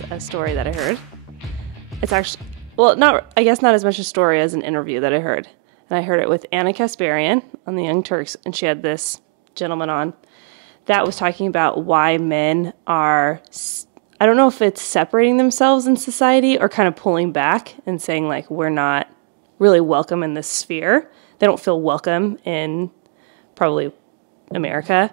is a story that I heard. It's actually, well, I guess not as much a story as an interview that I heard. And I heard it with Anna Kasparian on the Young Turks, and she had this gentleman on that was talking about why men are, I don't know if it's separating themselves in society or kind of pulling back and saying, like, we're not really welcome in this sphere. They don't feel welcome in probably America.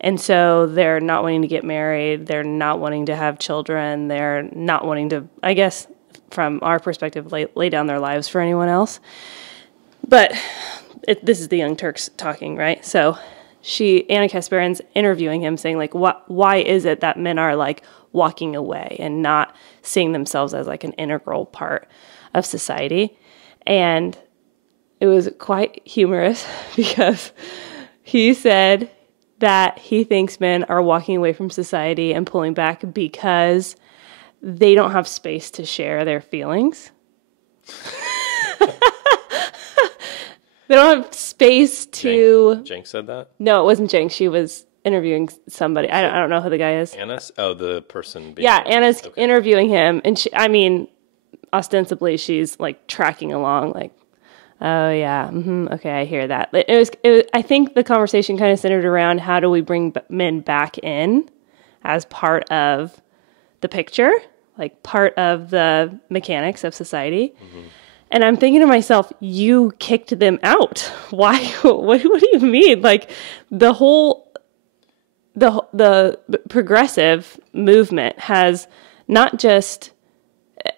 And so they're not wanting to get married. They're not wanting to have children. They're not wanting to, I guess, from our perspective, lay down their lives for anyone else. But this is the Young Turks talking, right? So Anna Kasparian's interviewing him, saying, like, why is it that men are, like, walking away and not seeing themselves as, like, an integral part of society? And it was quite humorous because he said that he thinks men are walking away from society and pulling back because they don't have space to share their feelings. They don't have space to... Jenk said that? No, it wasn't Jenk. She was interviewing somebody. I don't know who the guy is. Anna's? Oh, the person being... Yeah, Anna's interviewing him. And she, I mean, ostensibly, she's, like, tracking along, like, oh, yeah, okay, I hear that. It was, I think the conversation kind of centered around how do we bring men back in as part of the picture, like part of the mechanics of society. Mm-hmm. And I'm thinking to myself, you kicked them out. Why? What do you mean? Like the progressive movement has not just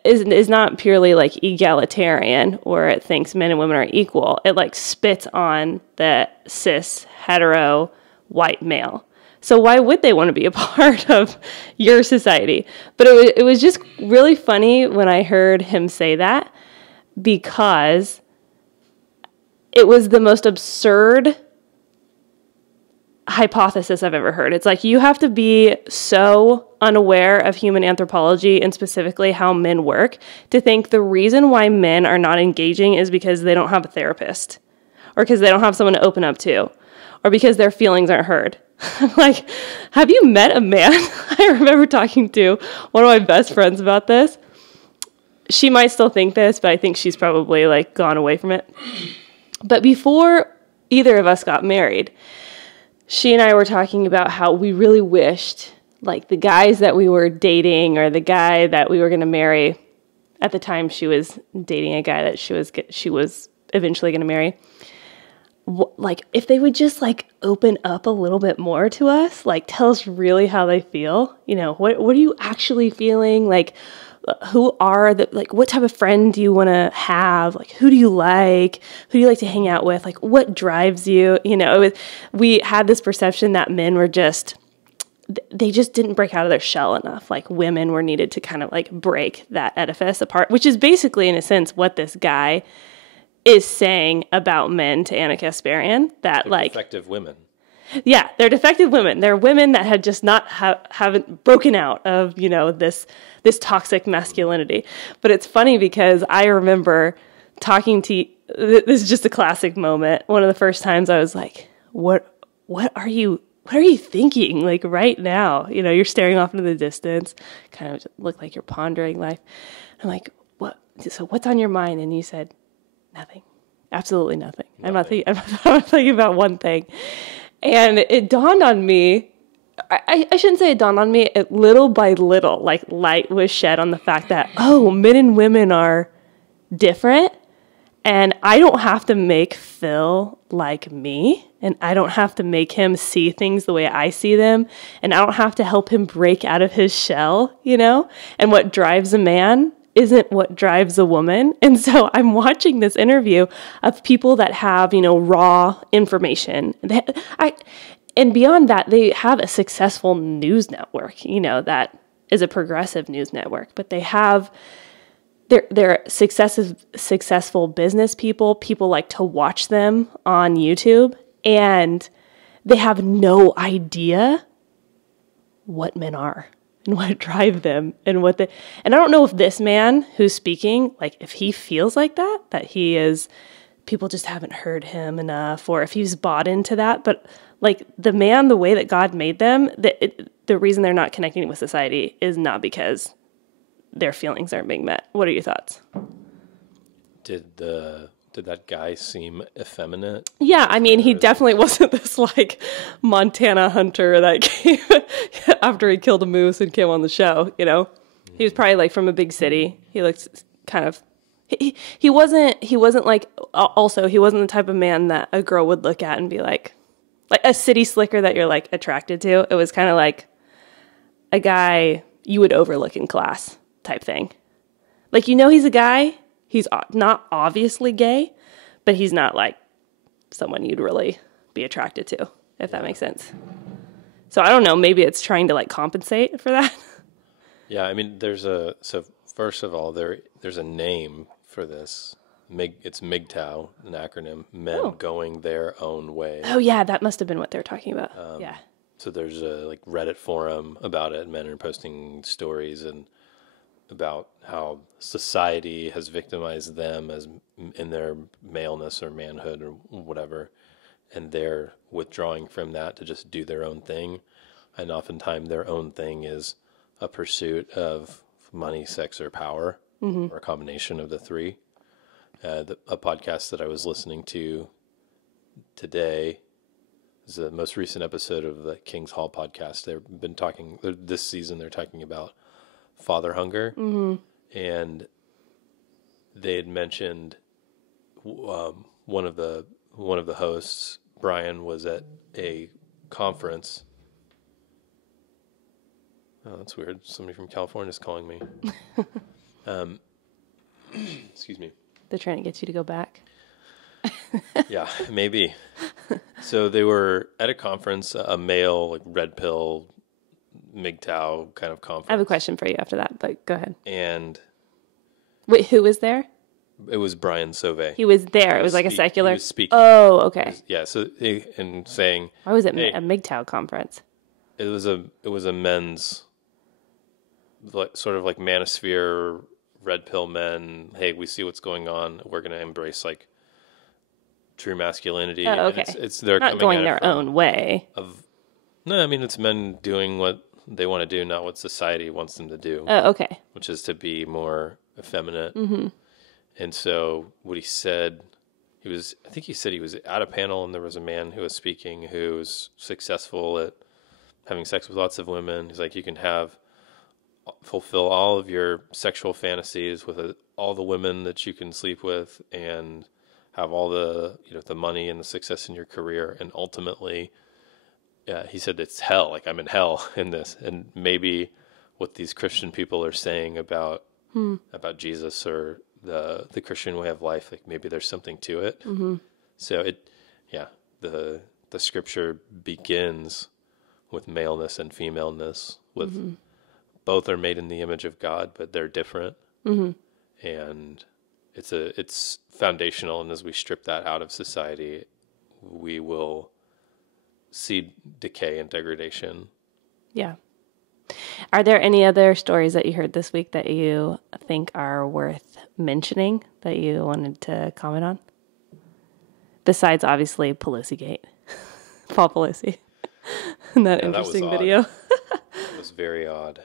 is not purely like egalitarian, or it thinks men and women are equal. It like spits on the cis hetero white male. So why would they want to be a part of your society? But it was just really funny when I heard him say that, because it was the most absurd hypothesis I've ever heard. It's like you have to be so unaware of human anthropology and specifically how men work to think the reason why men are not engaging is because they don't have a therapist, or because they don't have someone to open up to, or because their feelings aren't heard. I'm like, have you met a man? I remember talking to one of my best friends about this. She might still think this, but I think she's probably like gone away from it. But before either of us got married, she and I were talking about how we really wished, like, the guys that we were dating or the guy that we were going to marry. At the time, she was dating a guy that she was eventually going to marry. Like, if they would just, like, open up a little bit more to us, like, tell us really how they feel. You know, what are you actually feeling? Like, what type of friend do you want to have? Like, who do you like? Who do you like to hang out with? Like, what drives you? You know, we had this perception that men were they just didn't break out of their shell enough. Like, women were needed to kind of like break that edifice apart, which is basically, in a sense, what this guy is saying about men to Anna Kasparian. That they're like defective women. Yeah, they're defective women. They're women that had just not haven't broken out of, you know, this toxic masculinity. But it's funny because I remember talking to, this is just a classic moment. One of the first times I was like, what are you thinking, like, right now? You know, you're staring off into the distance, kind of look like you're pondering life. I'm like, so what's on your mind? And you said, nothing. Absolutely nothing. I'm not thinking about one thing. And it dawned on me, I shouldn't say it dawned on me, little by little, like, light was shed on the fact that, oh, men and women are different, and I don't have to make Phil like me, and I don't have to make him see things the way I see them, and I don't have to help him break out of his shell, you know? And what drives a man isn't what drives a woman. And so I'm watching this interview of people that have, you know, raw information. And beyond that, they have a successful news network, you know, that is a progressive news network. But they have, they're successful business people. People like to watch them on YouTube. And they have no idea what men are and what drive them and and I don't know if this man who's speaking, like, if he feels like that he is, people just haven't heard him enough, or if he's bought into that. But like, the man, the way that God made them, the reason they're not connecting with society is not because their feelings aren't being met. What are your thoughts? Did that guy seem effeminate? Yeah, I mean, he definitely wasn't this like Montana hunter that came after he killed a moose and came on the show, you know? He was probably like from a big city. He looked kind of he wasn't like also he wasn't the type of man that a girl would look at and be like a city slicker that you're like attracted to. It was kind of like a guy you would overlook in class type thing. Like, you know, he's a guy. He's not obviously gay, but he's not like someone you'd really be attracted to, if that makes sense. So I don't know, maybe it's trying to like compensate for that. Yeah, I mean, so first of all, there's a name for this. It's MGTOW, an acronym, men going their own way. Oh yeah, that must have been what they were talking about. Yeah. So there's a like Reddit forum about it. Men are posting stories and about how society has victimized them as in their maleness or manhood or whatever, and they're withdrawing from that to just do their own thing. And oftentimes their own thing is a pursuit of money, sex, or power, or a combination of the three. A podcast that I was listening to today is the most recent episode of the King's Hall podcast. They've been talking this season. They're talking about father hunger, and they had mentioned one of the hosts, Brian, was at a conference. Oh, that's weird. Somebody from California is calling me. Excuse me. They're trying to get you to go back. Yeah, maybe. So they were at a conference, a male like red pill MGTOW kind of conference. I have a question for you after that, but go ahead. And wait, who was there? It was Brian Sauvé. He was there. It was like a secular. He was speaking. Oh, okay. So and saying. Why was it a MGTOW conference? It was a men's, like, sort of like manosphere, red pill men. Hey, we see what's going on. We're going to embrace like true masculinity. Oh, okay. It's they're not going their own way. No, I mean, it's men doing what they want to do, not what society wants them to do. Oh, okay. Which is to be more effeminate. Mm-hmm. And so what he said, I think he said he was at a panel and there was a man who was speaking who was successful at having sex with lots of women. He's like, you can fulfill all of your sexual fantasies with all the women that you can sleep with and have all the, the money and the success in your career. And ultimately, he said it's hell. Like, I'm in hell in this. And maybe what these Christian people are saying about Jesus or the Christian way of life, like maybe there's something to it. Mm-hmm. So the scripture begins with maleness and femaleness. With both are made in the image of God, but they're different. Mm-hmm. And it's foundational. And as we strip that out of society, we will see decay and degradation. Yeah. Are there any other stories that you heard this week that you think are worth mentioning that you wanted to comment on? Besides, obviously, Pelosi'gate. Paul Pelosi. And that interesting video. It was very odd.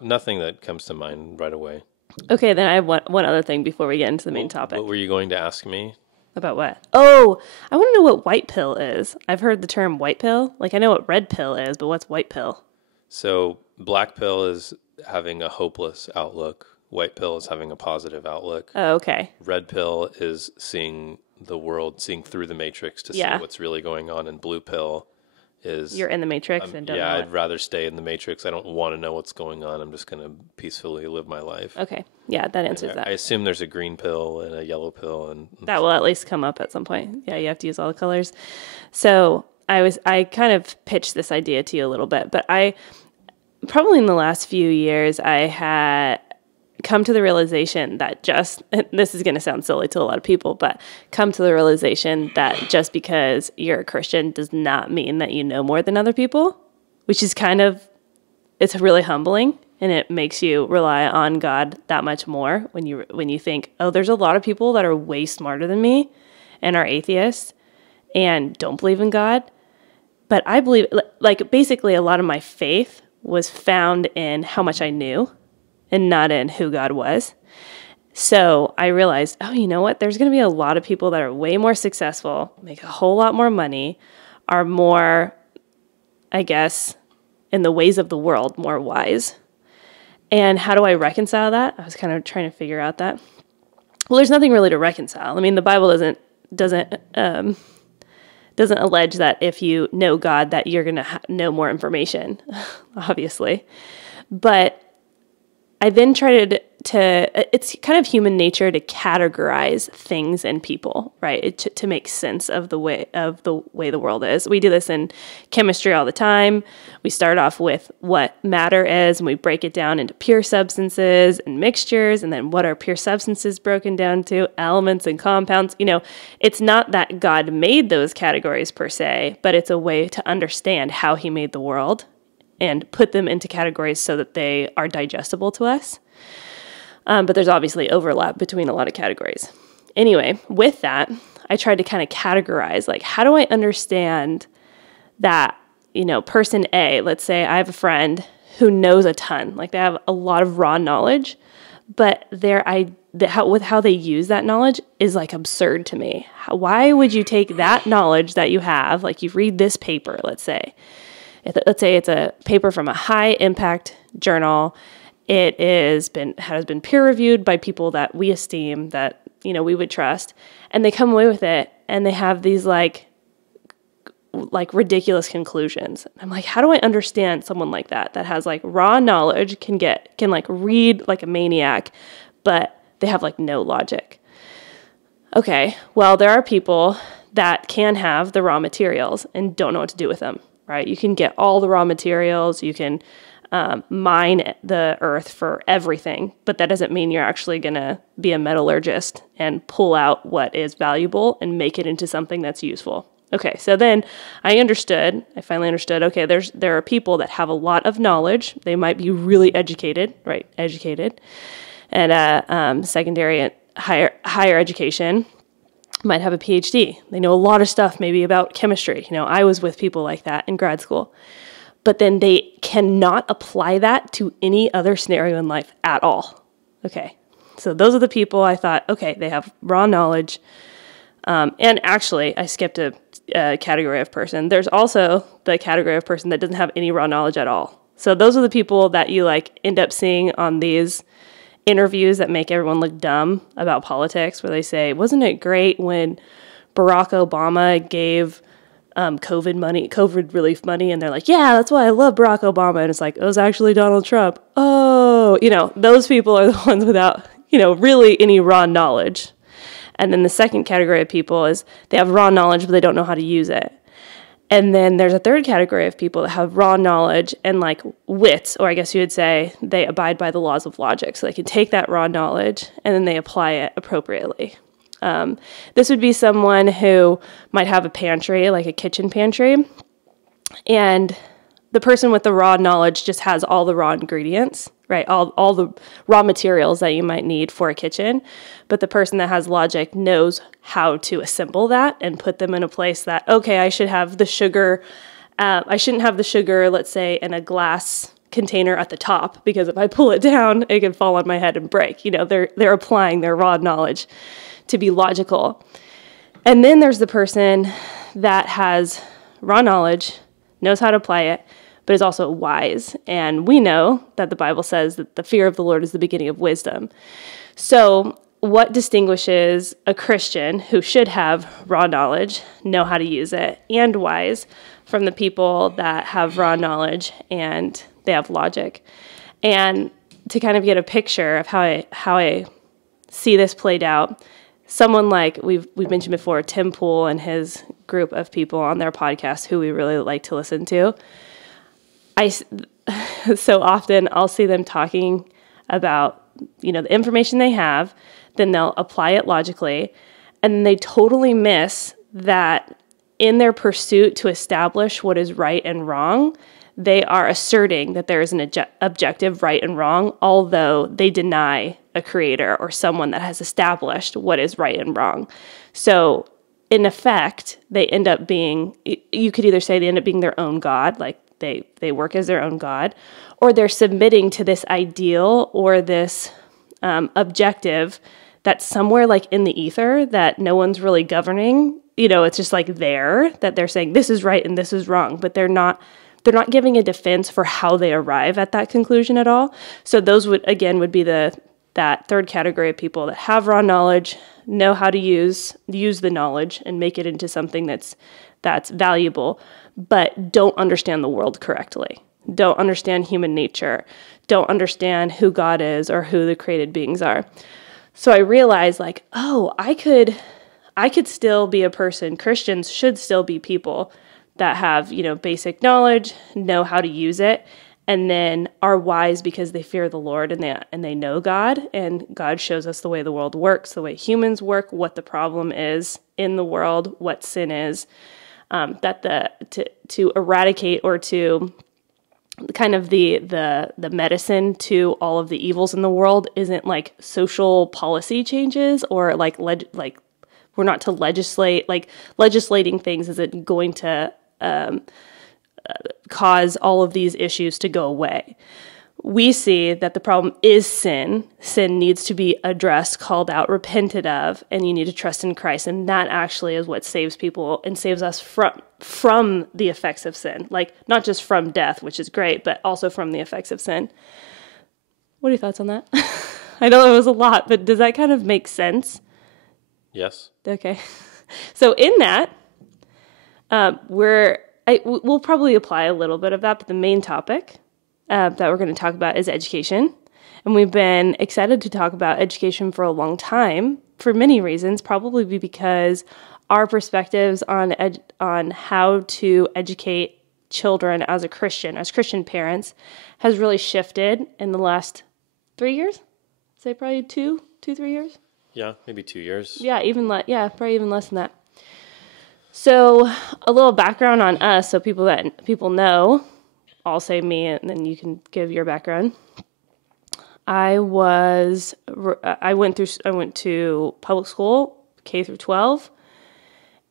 Nothing that comes to mind right away. Okay, then I have one other thing before we get into the main topic. What were you going to ask me? About what? Oh, I want to know what white pill is. I've heard the term white pill. Like, I know what red pill is, but what's white pill? So black pill is having a hopeless outlook. White pill is having a positive outlook. Oh, okay. Red pill is seeing the world, seeing through the matrix to see what's really going on. And blue pill is... You're in the matrix and don't know I'd rather stay in the matrix. I don't want to know what's going on. I'm just going to peacefully live my life. Okay. Yeah, that answers that. I assume there's a green pill and a yellow pill. And that will at least come up at some point. Yeah, you have to use all the colors. So I kind of pitched this idea to you a little bit, but probably in the last few years, I had come to the realization that this is going to sound silly to a lot of people, but come to the realization that just because you're a Christian does not mean that you know more than other people, which is it's really humbling, and it makes you rely on God that much more when you think, oh, there's a lot of people that are way smarter than me and are atheists and don't believe in God. But I believe, like, basically a lot of my faith was found in how much I knew and not in who God was. So I realized, oh, you know what? There's going to be a lot of people that are way more successful, make a whole lot more money, are more, I guess, in the ways of the world, more wise. And how do I reconcile that? I was kind of trying to figure out that. Well, there's nothing really to reconcile. I mean, the Bible doesn't allege that if you know God that you're going to know more information, obviously. But I then tried it's kind of human nature to categorize things and people, right? To make sense of the way the world is. We do this in chemistry all the time. We start off with what matter is, and we break it down into pure substances and mixtures, and then what are pure substances broken down to? Elements and compounds. It's not that God made those categories per se, but it's a way to understand how he made the world and put them into categories so that they are digestible to us. But there's obviously overlap between a lot of categories. Anyway, with that, I tried to kind of categorize, like, how do I understand that, person A, let's say I have a friend who knows a ton, like they have a lot of raw knowledge, but how they use that knowledge is like absurd to me. Why would you take that knowledge that you have, like you read this paper, let's say it's a paper from a high impact journal. It has been peer reviewed by people that we esteem, that, we would trust, and they come away with it and they have these like ridiculous conclusions. I'm like, how do I understand someone like that has like raw knowledge, can like read like a maniac, but they have like no logic? Okay, well, there are people that can have the raw materials and don't know what to do with them, right? You can get all the raw materials, you can mine the earth for everything, but that doesn't mean you're actually going to be a metallurgist and pull out what is valuable and make it into something that's useful. Okay, so then I finally understood, okay, there are people that have a lot of knowledge. They might be really educated, right? Educated, and secondary and higher education, might have a PhD. They know a lot of stuff maybe about chemistry. I was with people like that in grad school. But then they cannot apply that to any other scenario in life at all. Okay, so those are the people I thought, okay, they have raw knowledge. And actually, I skipped a category of person. There's also the category of person that doesn't have any raw knowledge at all. So those are the people that you like end up seeing on these interviews that make everyone look dumb about politics, where they say, wasn't it great when Barack Obama gave COVID relief money? And they're like, yeah, that's why I love Barack Obama. And it's like, it was actually Donald Trump. Oh, those people are the ones without, really any raw knowledge. And then the second category of people is they have raw knowledge, but they don't know how to use it. And then there's a third category of people that have raw knowledge and like wits, or I guess you would say they abide by the laws of logic. So they can take that raw knowledge and then they apply it appropriately. This would be someone who might have a pantry, like a kitchen pantry, and the person with the raw knowledge just has all the raw ingredients, right? All the raw materials that you might need for a kitchen. But the person that has logic knows how to assemble that and put them in a place that, okay, I should have the sugar. I shouldn't have the sugar, let's say, in a glass container at the top, because if I pull it down, it can fall on my head and break. They're applying their raw knowledge to be logical. And then there's the person that has raw knowledge, knows how to apply it, but is also wise. And we know that the Bible says that the fear of the Lord is the beginning of wisdom. So what distinguishes a Christian who should have raw knowledge, know how to use it, and wise from the people that have raw knowledge and they have logic? And to kind of get a picture of how I see this played out, someone like we've mentioned before, Tim Pool and his group of people on their podcast who we really like to listen to. So often I'll see them talking about, the information they have, then they'll apply it logically, and they totally miss that in their pursuit to establish what is right and wrong, they are asserting that there is an objective right and wrong, although they deny a creator or someone that has established what is right and wrong. So in effect, they end up being, you could either say they end up being their own God, like they work as their own God, or they're submitting to this ideal or this objective that's somewhere like in the ether that no one's really governing. It's just like there that they're saying this is right and this is wrong, but they're not giving a defense for how they arrive at that conclusion at all. So those would be that third category of people that have raw knowledge, know how to use the knowledge and make it into something that's valuable, but don't understand the world correctly, don't understand human nature, don't understand who God is or who the created beings are. So I realized like, oh, I could still be a person. Christians should still be people that have, basic knowledge, know how to use it, and then are wise because they fear the Lord and they know God, and God shows us the way the world works, the way humans work, what the problem is in the world, what sin is, to eradicate or to kind of the medicine to all of the evils in the world isn't like social policy changes or like we're not to legislate, like legislating things isn't going to cause all of these issues to go away. We see that the problem is sin. Sin needs to be addressed, called out, repented of, and you need to trust in Christ. And that actually is what saves people and saves us from the effects of sin. Like, not just from death, which is great, but also from the effects of sin. What are your thoughts on that? I know it was a lot, but does that kind of make sense? Yes. Okay. So in that, we'll probably apply a little bit of that, but the main topic that we're going to talk about is education. And we've been excited to talk about education for a long time for many reasons, probably because our perspectives on how to educate children as Christian parents, has really shifted in the last 3 years. I'd say probably 3 years. Yeah, maybe 2 years. Yeah, probably even less than that. So a little background on us, so people know. I'll say me, and then you can give your background. I went to public school, K through 12,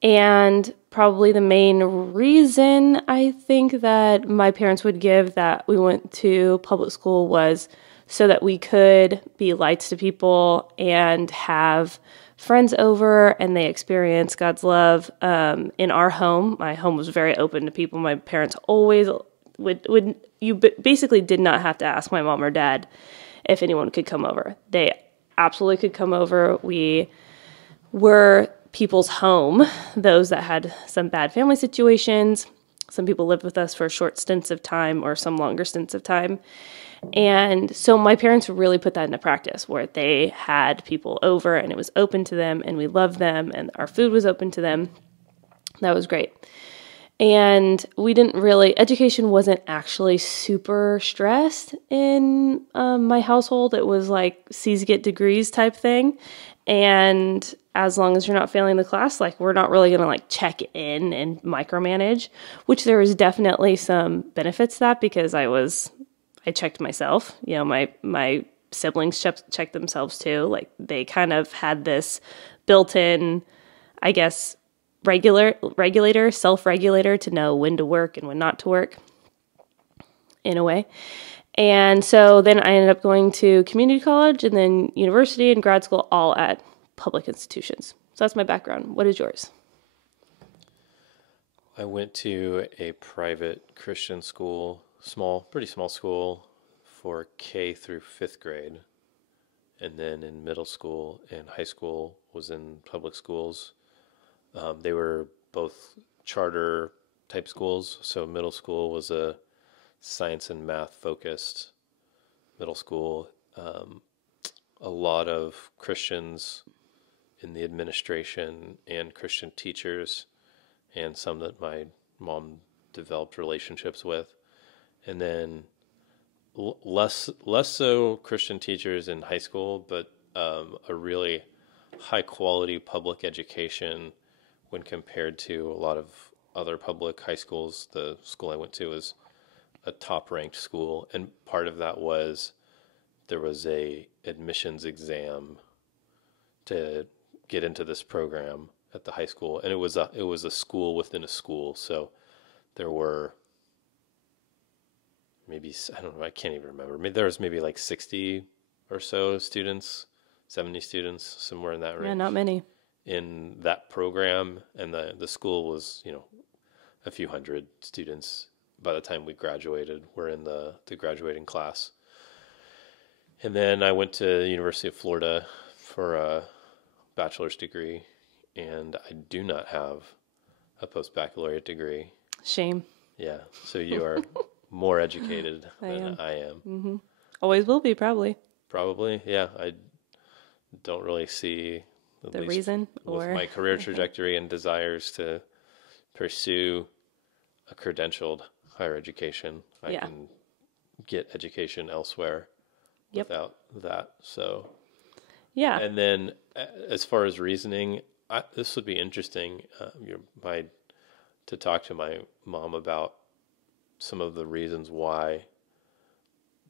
and probably the main reason I think that my parents would give that we went to public school was so that we could be lights to people and have friends over and they experience God's love in our home. My home was very open to people. My parents always you basically did not have to ask my mom or dad if anyone could come over. They absolutely could come over. We were people's home, those that had some bad family situations. Some people lived with us for short stints of time or some longer stints of time. And so my parents really put that into practice where they had people over and it was open to them and we loved them and our food was open to them. That was great. And education wasn't actually super stressed in my household. It was like C's get degrees type thing. And as long as you're not failing the class, like we're not really going to like check in and micromanage, which there was definitely some benefits to that because I checked myself, my siblings checked themselves too. Like they kind of had this built-in, I guess, self-regulator to know when to work and when not to work in a way. And so then I ended up going to community college and then university and grad school, all at public institutions. So that's my background. What is yours? I went to a private Christian school, pretty small school for K through 5th grade. And then in middle school and high school was in public schools. They were both charter type schools. So middle school was a science and math focused middle school. A lot of Christians in the administration and Christian teachers, and some that my mom developed relationships with. And then less so Christian teachers in high school, but a really high quality public education when compared to a lot of other public high schools. The school I went to was a top ranked school, and part of that was there was a admissions exam to get into this program at the high school, and it was a school within a school. So there were maybe, I don't know, I can't even remember. There was maybe like 60 or so students, 70 students, somewhere in that range. Yeah, not many. In that program, and the school was, a few hundred students by the time we graduated. We're in the graduating class. And then I went to the University of Florida for a bachelor's degree, and I do not have a post-baccalaureate degree. Shame. Yeah, so you are more educated than I am. Mm-hmm. Always will be, probably. Probably, yeah. I don't really see the reason with my career trajectory and desires to pursue a credentialed higher education. I can get education elsewhere without that. So, yeah. And then as far as reasoning, this would be interesting. To talk to my mom about some of the reasons why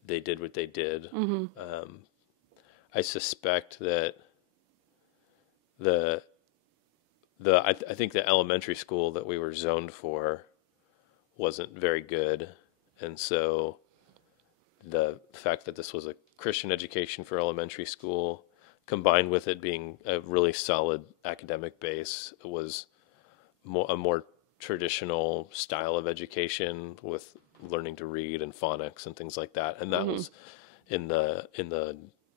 they did what they did. Mm-hmm. I suspect that I think the elementary school that we were zoned for wasn't very good, and so the fact that this was a Christian education for elementary school, combined with it being a really solid academic base, was a more traditional style of education with learning to read and phonics and things like that. And that was in the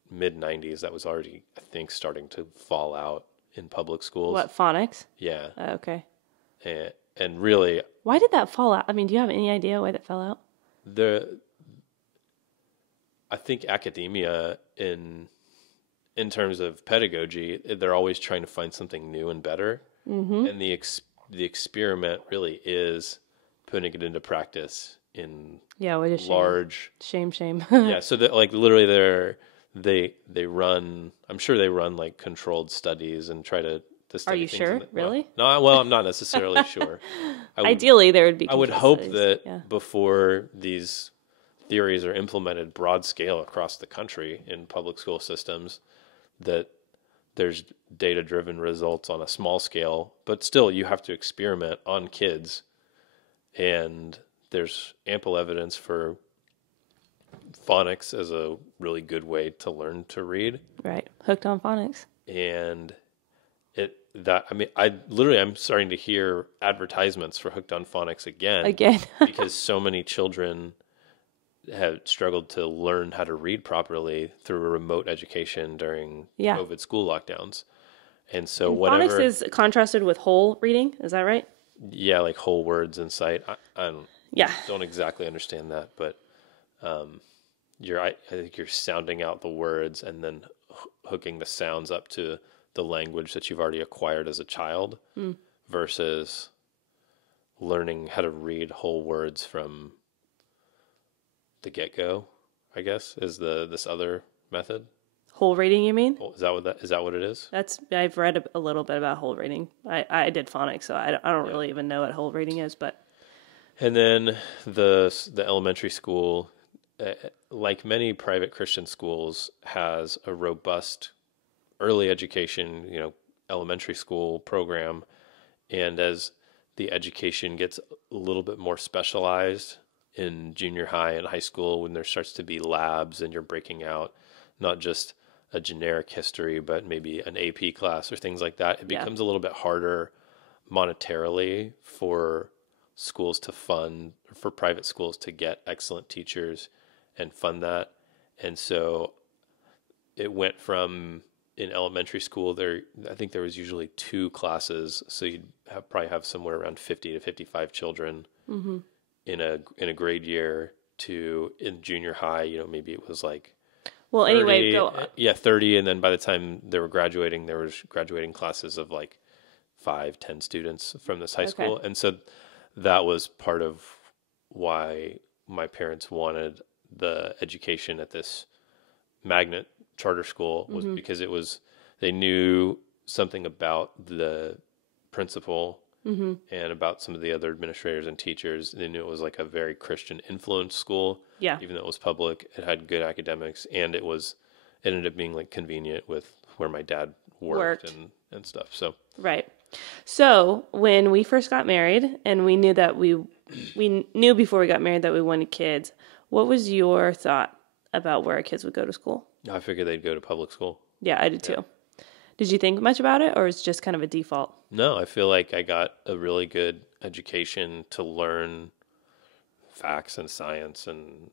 mid 90s. That was already, I think, starting to fall out in public schools. What, phonics? Yeah. Okay. And really, why did that fall out? I mean, do you have any idea why that fell out? I think academia in terms of pedagogy, they're always trying to find something new and better. Mm-hmm. And the experiment really is putting it into practice in what a large shame. Yeah, so that, like, literally they run, I'm sure they run like controlled studies and try to study. Are you sure? Really? Well, I'm not necessarily sure. Ideally, there would be. I would hope that before these theories are implemented broad scale across the country in public school systems, that there's data-driven results on a small scale, but still you have to experiment on kids, and there's ample evidence for phonics as a really good way to learn to read. Right. Hooked on phonics. And I'm starting to hear advertisements for Hooked on Phonics again. Because so many children have struggled to learn how to read properly through a remote education during COVID school lockdowns. And so phonics is contrasted with whole reading, is that right? Yeah, like whole words and sight. I don't exactly understand that, but I think you're sounding out the words and then hooking the sounds up to the language that you've already acquired as a child, versus learning how to read whole words from the get-go, I guess, is this other method. Whole reading, you mean? Is that what it is? I've read a little bit about whole reading. I did phonics, so I don't really even know what whole reading is, but. And then the elementary school, like many private Christian schools, has a robust early education, elementary school program. And as the education gets a little bit more specialized in junior high and high school, when there starts to be labs and you're breaking out not just a generic history, but maybe an AP class or things like that, it becomes a little bit harder monetarily for schools to fund, for private schools to get excellent teachers and fund that. And so it went from, in elementary school, I think there was usually 2 classes, so you'd probably have somewhere around 50 to 55 children in a grade year, to in junior high, maybe it was like 30, go on. 30, and then by the time they were graduating, there was graduating classes of like 5-10 students from this high school. And so that was part of why my parents wanted the education at this magnet charter school, was because they knew something about the principal and about some of the other administrators and teachers. They knew it was like a very Christian influenced school. Yeah. Even though it was public, it had good academics, and it ended up being like convenient with where my dad worked. And stuff. So. Right. So when we first got married, and we knew that we knew before we got married that we wanted kids, What was your thought about where our kids would go to school? I figured they'd go to public school. Yeah, I did too. Did you think much about it, or is it just kind of a default? No, I feel like I got a really good education to learn facts and science and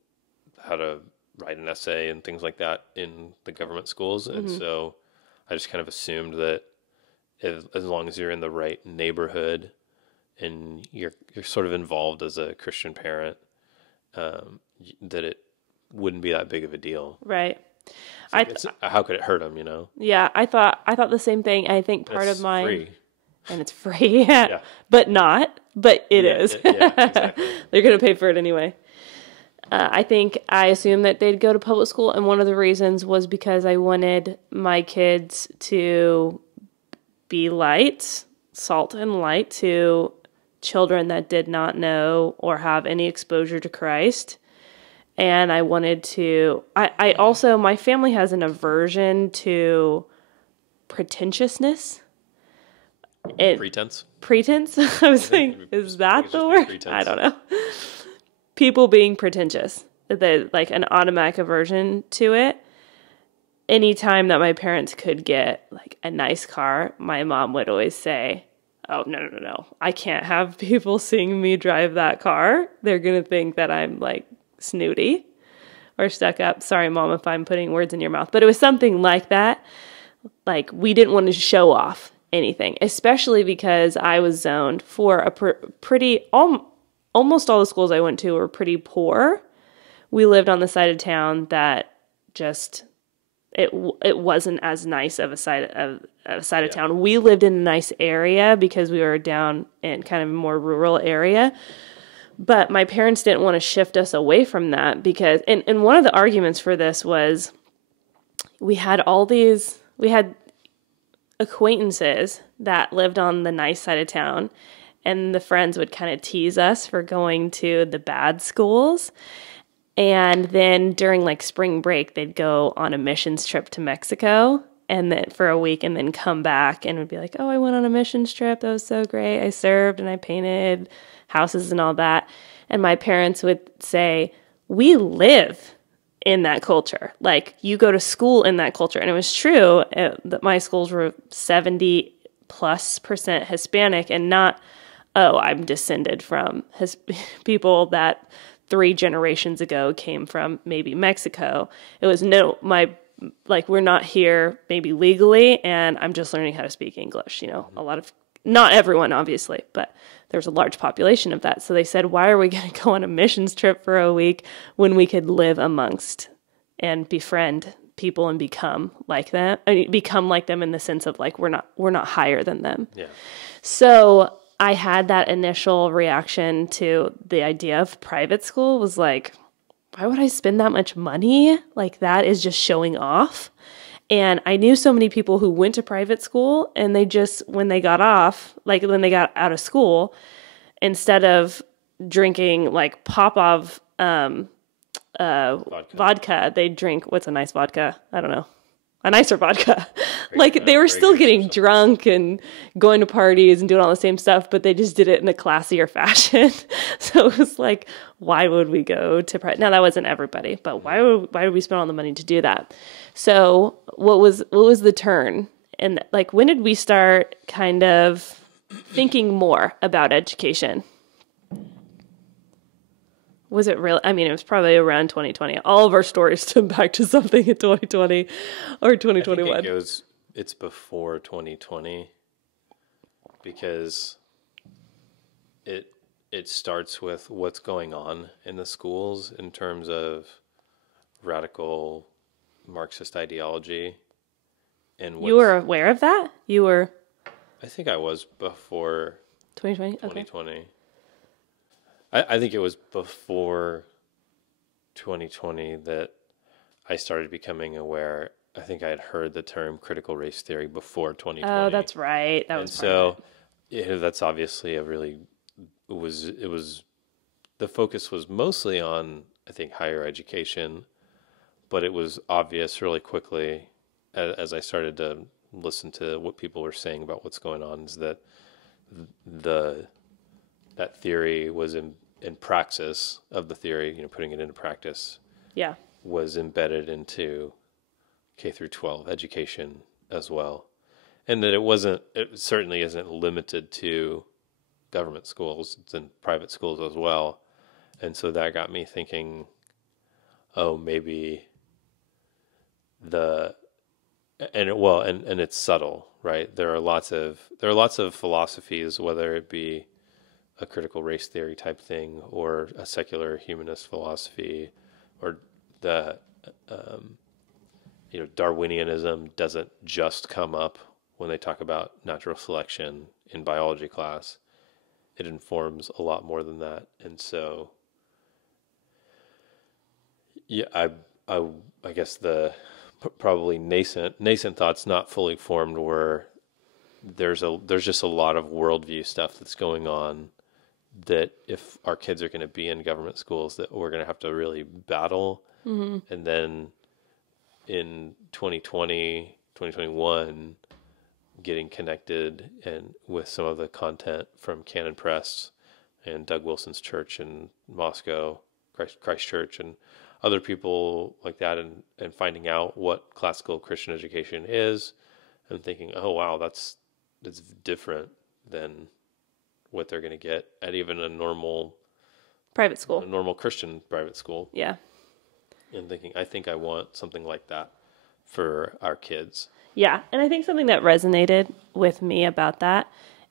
how to write an essay and things like that in the government schools. And so I just kind of assumed that as long as you're in the right neighborhood and you're sort of involved as a Christian parent, that it wouldn't be that big of a deal. Right. How could it hurt them, you know? Yeah, I thought the same thing. I think part of mine, free. And it's free, yeah. But not, but it is. Yeah, exactly. They're going to pay for it anyway. I assumed that they'd go to public school, and one of the reasons was because I wanted my kids to be light, salt and light to children that did not know or have any exposure to Christ. And I wanted to, I also, my family has an aversion to pretentiousness. Pretense? I was like, is that the word? Pretense. I don't know. People being pretentious. Like an automatic aversion to it. Anytime that my parents could get like a nice car, my mom would always say, oh, no. I can't have people seeing me drive that car. They're going to think that I'm like snooty or stuck up. Sorry, Mom, if I'm putting words in your mouth. But it was something like that. Like, we didn't want to show off anything, especially because I was zoned for a pretty, almost all the schools I went to were pretty poor. We lived on the side of town that just, it wasn't as nice of a side of town. We lived in a nice area because we were down in kind of a more rural area. But my parents didn't want to shift us away from that because, and one of the arguments for this was we had acquaintances that lived on the nice side of town, and the friends would kind of tease us for going to the bad schools. And then during like spring break, they'd go on a missions trip to Mexico and then for a week and then come back and would be like, oh, I went on a missions trip. That was so great. I served and I painted houses and all that. And my parents would say, we live in that culture. Like, you go to school in that culture. And it was true that my schools were 70+% Hispanic and not, oh, I'm descended from people that 3 generations ago came from maybe Mexico. It was we're not here maybe legally, and I'm just learning how to speak English. You know, not everyone, obviously, but there's a large population of that. So they said, why are we going to go on a missions trip for a week when we could live amongst and befriend people and become like them? I mean, become like them in the sense of like, we're not higher than them. Yeah. So I had that initial reaction to the idea of private school was like, why would I spend that much money? Like, that is just showing off. And I knew so many people who went to private school and they just, when they got out of school, instead of drinking like Popov vodka, they drink, what's a nice vodka? I don't know. A nicer vodka. Like, they were still getting drunk and going to parties and doing all the same stuff, but they just did it in a classier fashion. So it was like, why would we go to private? Now, that wasn't everybody, but why would we spend all the money to do that? So what was the turn? And like, when did we start kind of thinking more about education? Was it really? I mean, it was probably around 2020. All of our stories stem back to something in 2020 or 2021. I think it's before 2020 because it starts with what's going on in the schools in terms of radical Marxist ideology. And you were aware of that? You were? I think I was before 2020. 2020. Okay. I think it was before 2020 that I started becoming aware. I think I had heard the term critical race theory before 2020. Oh, that's right. That's obviously it was the focus was mostly on, I think, higher education, but it was obvious really quickly as I started to listen to what people were saying about what's going on is that that theory was and praxis of the theory, putting it into practice, Yeah. was embedded into K through 12 education as well. And that it certainly isn't limited to government schools, it's in private schools as well. And so that got me thinking, oh, maybe and it's subtle, right? There are lots of philosophies, whether it be a critical race theory type thing or a secular humanist philosophy, or the Darwinianism doesn't just come up when they talk about natural selection in biology class. It informs a lot more than that. And so, yeah, I guess the probably nascent thoughts, not fully formed, were there's just a lot of worldview stuff that's going on that if our kids are going to be in government schools, that we're going to have to really battle. Mm-hmm. And then in 2020, 2021, getting connected and with some of the content from Canon Press and Doug Wilson's church in Moscow, Christ Church, and other people like that, and finding out what classical Christian education is, and thinking, oh wow, that's different than what they're going to get at even a normal private school, a normal Christian private school. Yeah. And thinking, I think I want something like that for our kids. Yeah, and I think something that resonated with me about that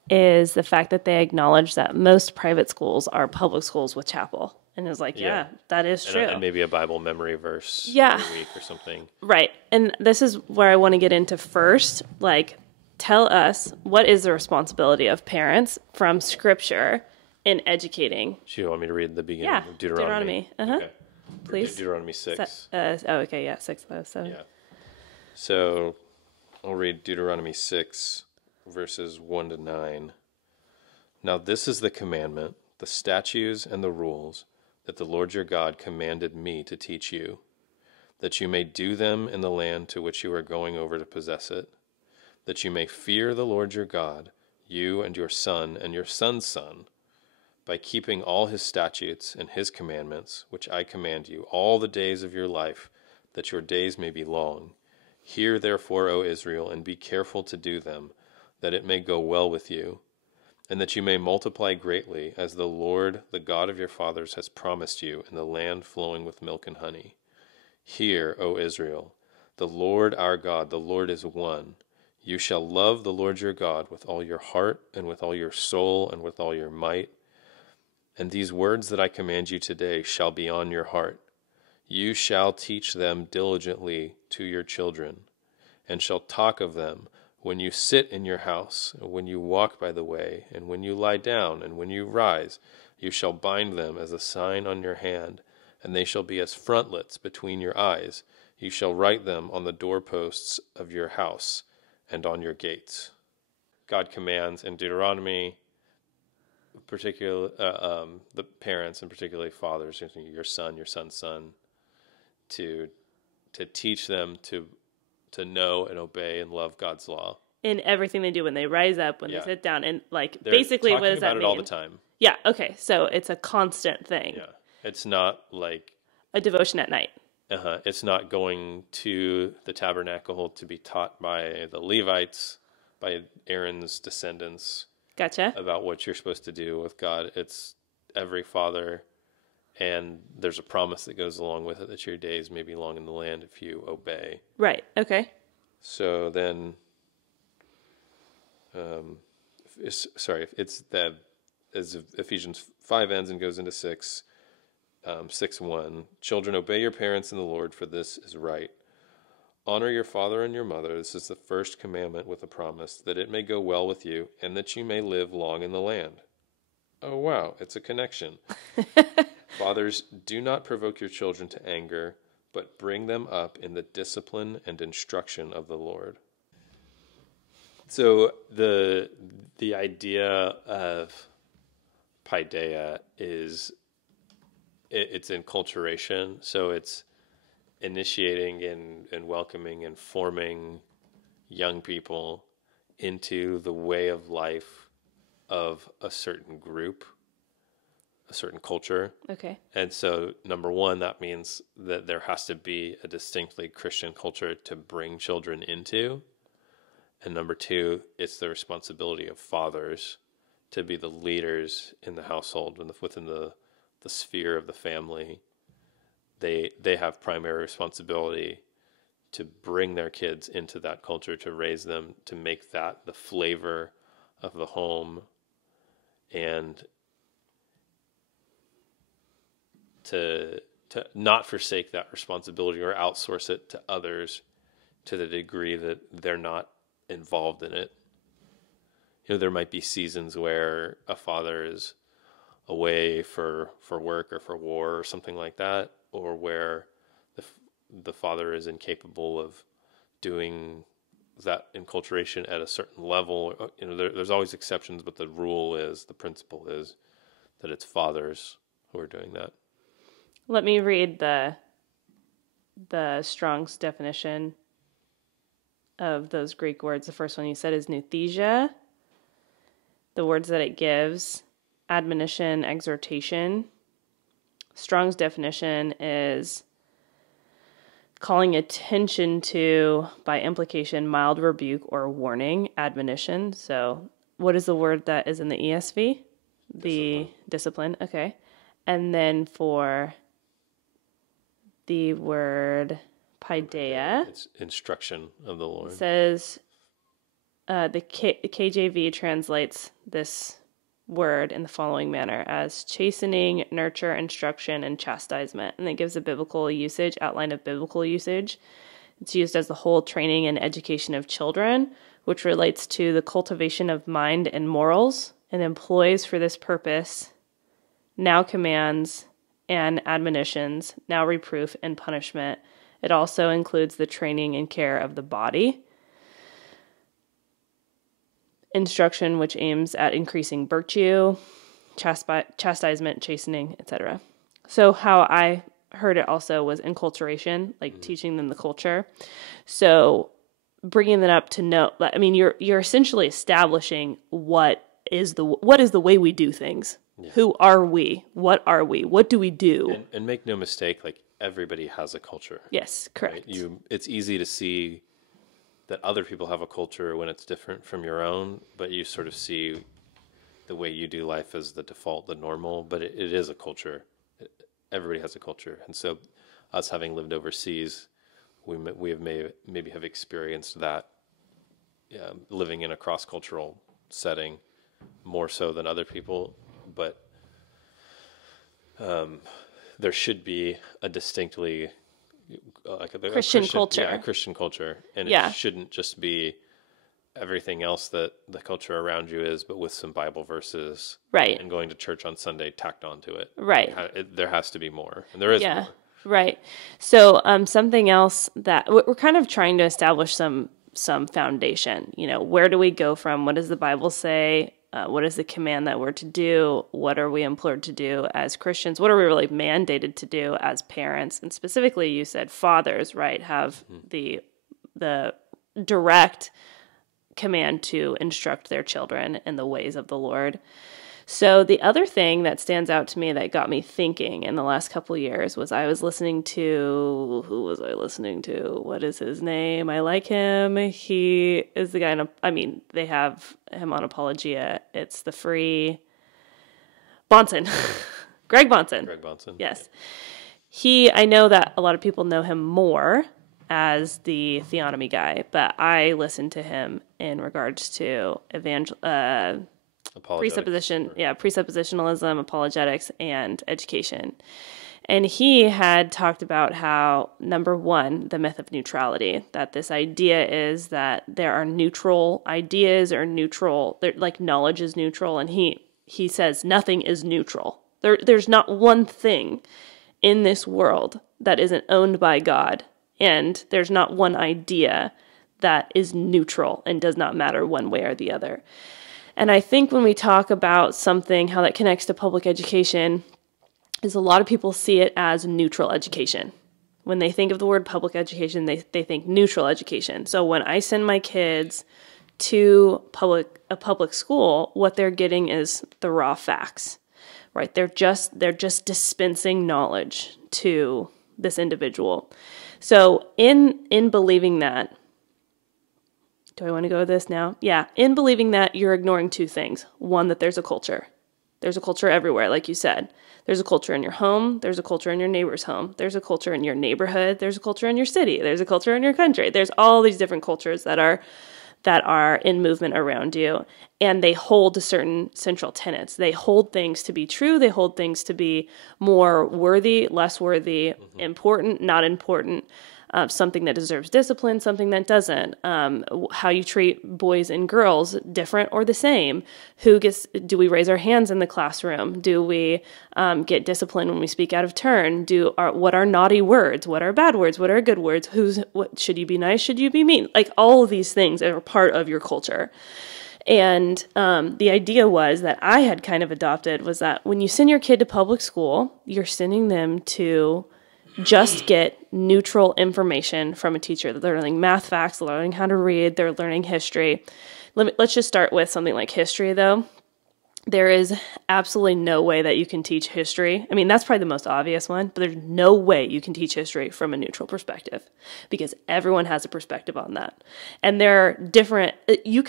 is the fact that they acknowledge that most private schools are public schools with chapel. And it's like, yeah, that is true. And maybe a Bible memory verse every week or something. Right. And this is where I want to get into first. Like, tell us, what is the responsibility of parents from Scripture in educating? Do you want me to read the beginning of Deuteronomy? Okay. Please. Deuteronomy 6. Okay, yeah, 6 of those. So. Yeah. So I'll read Deuteronomy 6, verses 1 to 9. Now this is the commandment, the statutes and the rules that the Lord your God commanded me to teach you, that you may do them in the land to which you are going over to possess it, that you may fear the Lord your God, you and your son and your son's son, by keeping all his statutes and his commandments, which I command you, all the days of your life, that your days may be long. Hear therefore, O Israel, and be careful to do them, that it may go well with you, and that you may multiply greatly, as the Lord, the God of your fathers, has promised you, in the land flowing with milk and honey. Hear, O Israel, the Lord our God, the Lord is one. You shall love the Lord your God with all your heart, and with all your soul, and with all your might. And these words that I command you today shall be on your heart. You shall teach them diligently to your children, and shall talk of them when you sit in your house, and when you walk by the way, and when you lie down, and when you rise. You shall bind them as a sign on your hand, and they shall be as frontlets between your eyes. You shall write them on the doorposts of your house and on your gates. God commands in Deuteronomy, particularly the parents, and particularly fathers, your son's son, to teach them to know and obey and love God's law in everything they do, when they rise up, when they sit down, and They're basically, what does that mean? Talking about it all the time. Yeah. Okay. So it's a constant thing. Yeah. It's not like a devotion at night. It's not going to the tabernacle to be taught by the Levites, by Aaron's descendants. Gotcha. About what you're supposed to do with God. It's every father, and there's a promise that goes along with it, that your days may be long in the land if you obey. Right. Okay. So then, as Ephesians 5 ends and goes into 6, 6:1, children, obey your parents in the Lord, for this is right. Honor your father and your mother. This is the first commandment with a promise, that it may go well with you, and that you may live long in the land. Oh, wow, it's a connection. Fathers, do not provoke your children to anger, but bring them up in the discipline and instruction of the Lord. So the idea of paideia is, it's enculturation, so it's initiating and welcoming and forming young people into the way of life of a certain group. a certain culture. Okay. And so, number one, that means that there has to be a distinctly Christian culture to bring children into. And number two, it's the responsibility of fathers to be the leaders in the household, within the sphere of the family. They have primary responsibility to bring their kids into that culture, to raise them, to make that the flavor of the home, and to not forsake that responsibility or outsource it to others to the degree that they're not involved in it. There might be seasons where a father is away for work or for war or something like that, or where the father is incapable of doing that enculturation at a certain level. There's always exceptions, but the principle is that it's fathers who are doing that. Let me read the Strong's definition of those Greek words. The first one you said is nouthesia. The words that it gives: admonition, exhortation. Strong's definition is calling attention to, by implication, mild rebuke or warning, admonition. So what is the word that is in the ESV? The discipline. Okay. And then for the word paideia, it's instruction of the Lord. It says, the KJV translates this word in the following manner as chastening, nurture, instruction, and chastisement. And it gives a biblical usage, outline of biblical usage. It's used as the whole training and education of children, which relates to the cultivation of mind and morals, and employs for this purpose now commands and admonitions, now reproof and punishment. It also includes the training and care of the body. Instruction, which aims at increasing virtue, chastisement, chastening, etc. So how I heard it also was enculturation, like teaching them the culture. So bringing that up to know, I mean, you're essentially establishing what is the way we do things. Yeah. Who are we? What are we? What do we do? And make no mistake, like everybody has a culture. Yes, correct. Right? It's easy to see that other people have a culture when it's different from your own, but you sort of see the way you do life as the default, the normal, but it is a culture. Everybody has a culture. And so us having lived overseas, we have maybe have experienced that living in a cross-cultural setting more so than other people, but there should be a distinctly like a Christian culture. Yeah, a Christian culture. And it shouldn't just be everything else that the culture around you is, but with some Bible verses. Right. And going to church on Sunday tacked onto it. Right. There has to be more. And there is more. Right. So something else that we're kind of trying to establish some foundation. Where do we go from? What does the Bible say? What is the command that we're to do? What are we implored to do as Christians? What are we really mandated to do as parents? And specifically, you said fathers, right, have the direct command to instruct their children in the ways of the Lord. So the other thing that stands out to me that got me thinking in the last couple of years was I was listening to, who was I listening to? What is his name? I like him. He is the guy, they have him on Apologia. It's the free Bonson. Greg Bonson. Greg Bonson. Yes. I know that a lot of people know him more as the theonomy guy, but I listened to him in regards to presuppositionalism, apologetics, and education. And he had talked about how, number one, the myth of neutrality, that this idea is that there are neutral ideas or neutral, like knowledge is neutral, and he says nothing is neutral. There's not one thing in this world that isn't owned by God, and there's not one idea that is neutral and does not matter one way or the other. And I think when we talk about something, how that connects to public education, is a lot of people see it as neutral education. When they think of the word public education, they think neutral education. So when I send my kids to a public school, what they're getting is the raw facts. right? They're just dispensing knowledge to this individual. So in believing that, do I want to go with this now? Yeah. In believing that, you're ignoring two things. One, that there's a culture. There's a culture everywhere, like you said. There's a culture in your home. There's a culture in your neighbor's home. There's a culture in your neighborhood. There's a culture in your city. There's a culture in your country. There's all these different cultures that are in movement around you. And they hold to certain central tenets. They hold things to be true. They hold things to be more worthy, less worthy, important, not important. Something that deserves discipline, something that doesn't. How you treat boys and girls, different or the same. Do we raise our hands in the classroom? Do we get disciplined when we speak out of turn? What are naughty words? What are bad words? What are good words? What should you be nice? Should you be mean? Like all of these things are part of your culture. And the idea was that I had kind of adopted was that when you send your kid to public school, you're sending them to just get neutral information from a teacher. They're learning math facts, they're learning how to read, they're learning history. Let's just start with something like history, though. There is absolutely no way that you can teach history. I mean, that's probably the most obvious one, but there's no way you can teach history from a neutral perspective because everyone has a perspective on that. And there are different, you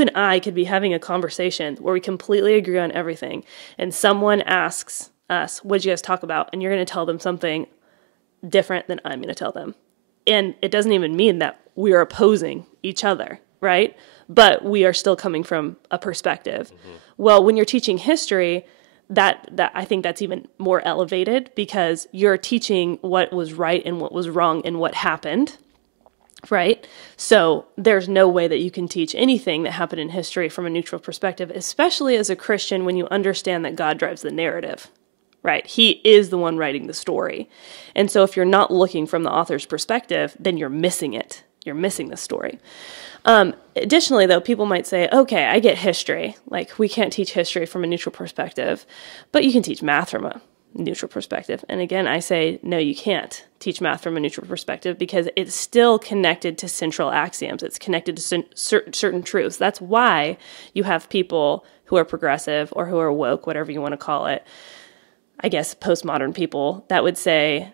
and I could be having a conversation where we completely agree on everything, and someone asks us, what did you guys talk about? And you're going to tell them something different than I'm going to tell them. And it doesn't even mean that we are opposing each other, right? But we are still coming from a perspective. Mm-hmm. Well, when you're teaching history, that I think that's even more elevated because you're teaching what was right and what was wrong and what happened, right? So there's no way that you can teach anything that happened in history from a neutral perspective, especially as a Christian when you understand that God drives the narrative. Right? He is the one writing the story. And so if you're not looking from the author's perspective, then you're missing it. You're missing the story. Additionally, though, people might say, okay, I get history. Like, we can't teach history from a neutral perspective, but you can teach math from a neutral perspective. And again, I say, no, you can't teach math from a neutral perspective because it's still connected to central axioms. It's connected to certain truths. That's why you have people who are progressive or who are woke, whatever you want to call it, I guess postmodern people that would say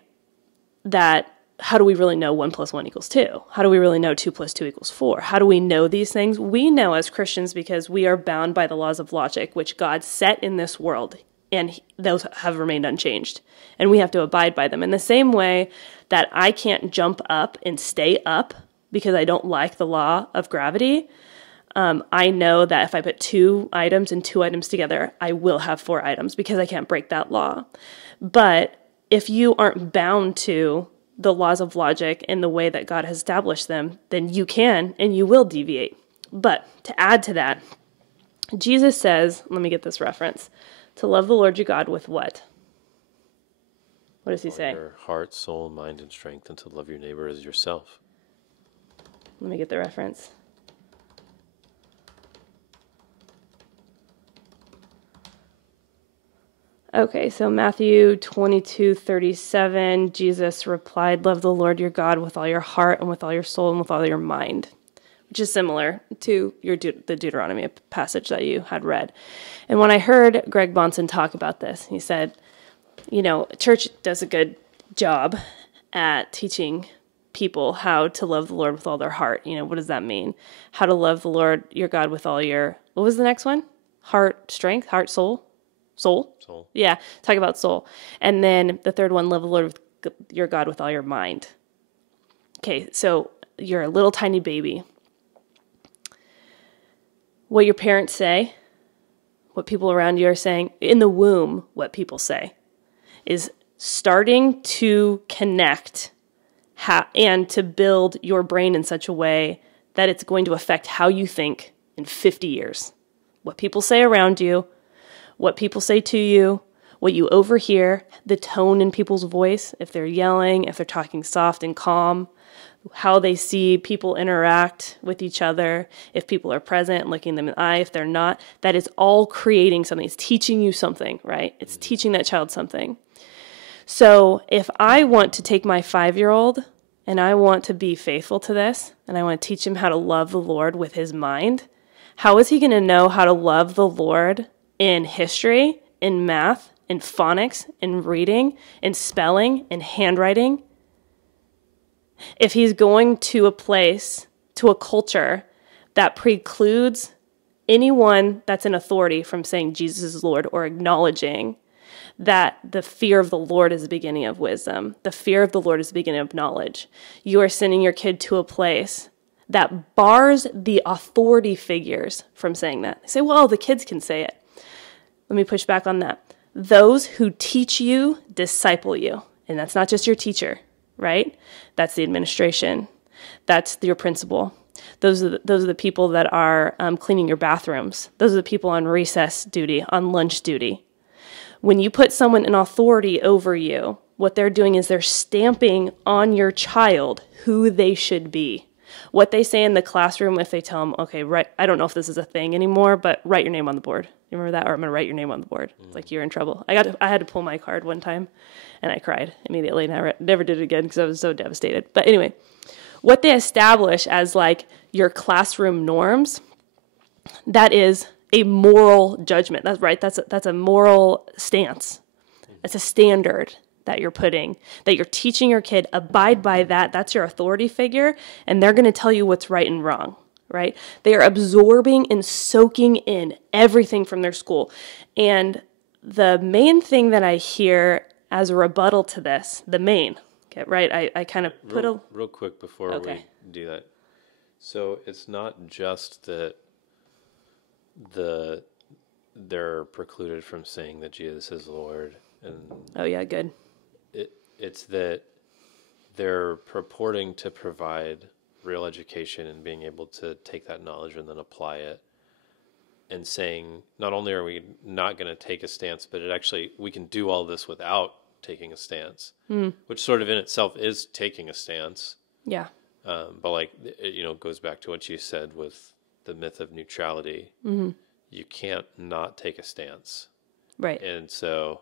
that how do we really know 1 + 1 = 2? How do we really know 2 + 2 = 4? How do we know these things? We know as Christians because we are bound by the laws of logic, which God set in this world, and those have remained unchanged. And we have to abide by them in the same way that I can't jump up and stay up because I don't like the law of gravity. I know that if I put 2 items and 2 items together, I will have 4 items because I can't break that law. But if you aren't bound to the laws of logic in the way that God has established them, then you can and you will deviate. But to add to that, Jesus says, let me get this reference, to love the Lord your God with what? What does he say? Your heart, soul, mind, and strength, and to love your neighbor as yourself. Let me get the reference. Okay, so Matthew 22:37, Jesus replied, love the Lord your God with all your heart and with all your soul and with all your mind, which is similar to the Deuteronomy passage that you had read. And when I heard Greg Bonson talk about this, he said, church does a good job at teaching people how to love the Lord with all their heart. What does that mean? How to love the Lord your God with all your, what was the next one? Heart, strength, heart, soul? Soul? Yeah, talk about soul. And then the third one, love the Lord your God with all your mind. Okay, so you're a little tiny baby. What your parents say, what people around you are saying, in the womb, what people say, is starting to connect and to build your brain in such a way that it's going to affect how you think in 50 years. What people say around you, what people say to you, what you overhear, the tone in people's voice, if they're yelling, if they're talking soft and calm, how they see people interact with each other, if people are present, looking them in the eye, if they're not, that is all creating something. It's teaching you something, right? It's teaching that child something. So if I want to take my 5-year-old and I want to be faithful to this, and I want to teach him how to love the Lord with his mind, how is he going to know how to love the Lord in history, in math, in phonics, in reading, in spelling, in handwriting, if he's going to a place, to a culture that precludes anyone that's in authority from saying Jesus is Lord or acknowledging that the fear of the Lord is the beginning of wisdom, the fear of the Lord is the beginning of knowledge, you are sending your kid to a place that bars the authority figures from saying that. They say, well, the kids can say it. Let me push back on that. Those who teach you disciple you. And that's not just your teacher, right? That's the administration. That's your principal. Those are the people that are cleaning your bathrooms. Those are the people on recess duty, on lunch duty. When you put someone in authority over you, what they're doing is they're stamping on your child who they should be. What they say in the classroom, if they tell them, okay, I don't know if this is a thing anymore, but write your name on the board. You remember that? Or I'm going to write your name on the board. It's like, you're in trouble. I had to pull my card one time, and I cried immediately. Never did it again because I was so devastated. But anyway, what they establish as like your classroom norms, that is a moral judgment. That's right. That's a moral stance. That's a standard that you're putting, that you're teaching your kid, abide by that. That's your authority figure, and they're going to tell you what's right and wrong, right? They are absorbing and soaking in everything from their school. And the main thing that I hear as a rebuttal to this, okay, right? I kind of put real quick before we do that. So it's not just that they're precluded from saying that Jesus is Lord, and oh yeah, good. It's that they're purporting to provide real education and being able to take that knowledge and then apply it, and saying not only are we not going to take a stance, but we can do all this without taking a stance, which sort of in itself is taking a stance. Yeah. But like, it goes back to what you said with the myth of neutrality. Mm-hmm. You can't not take a stance. Right. And so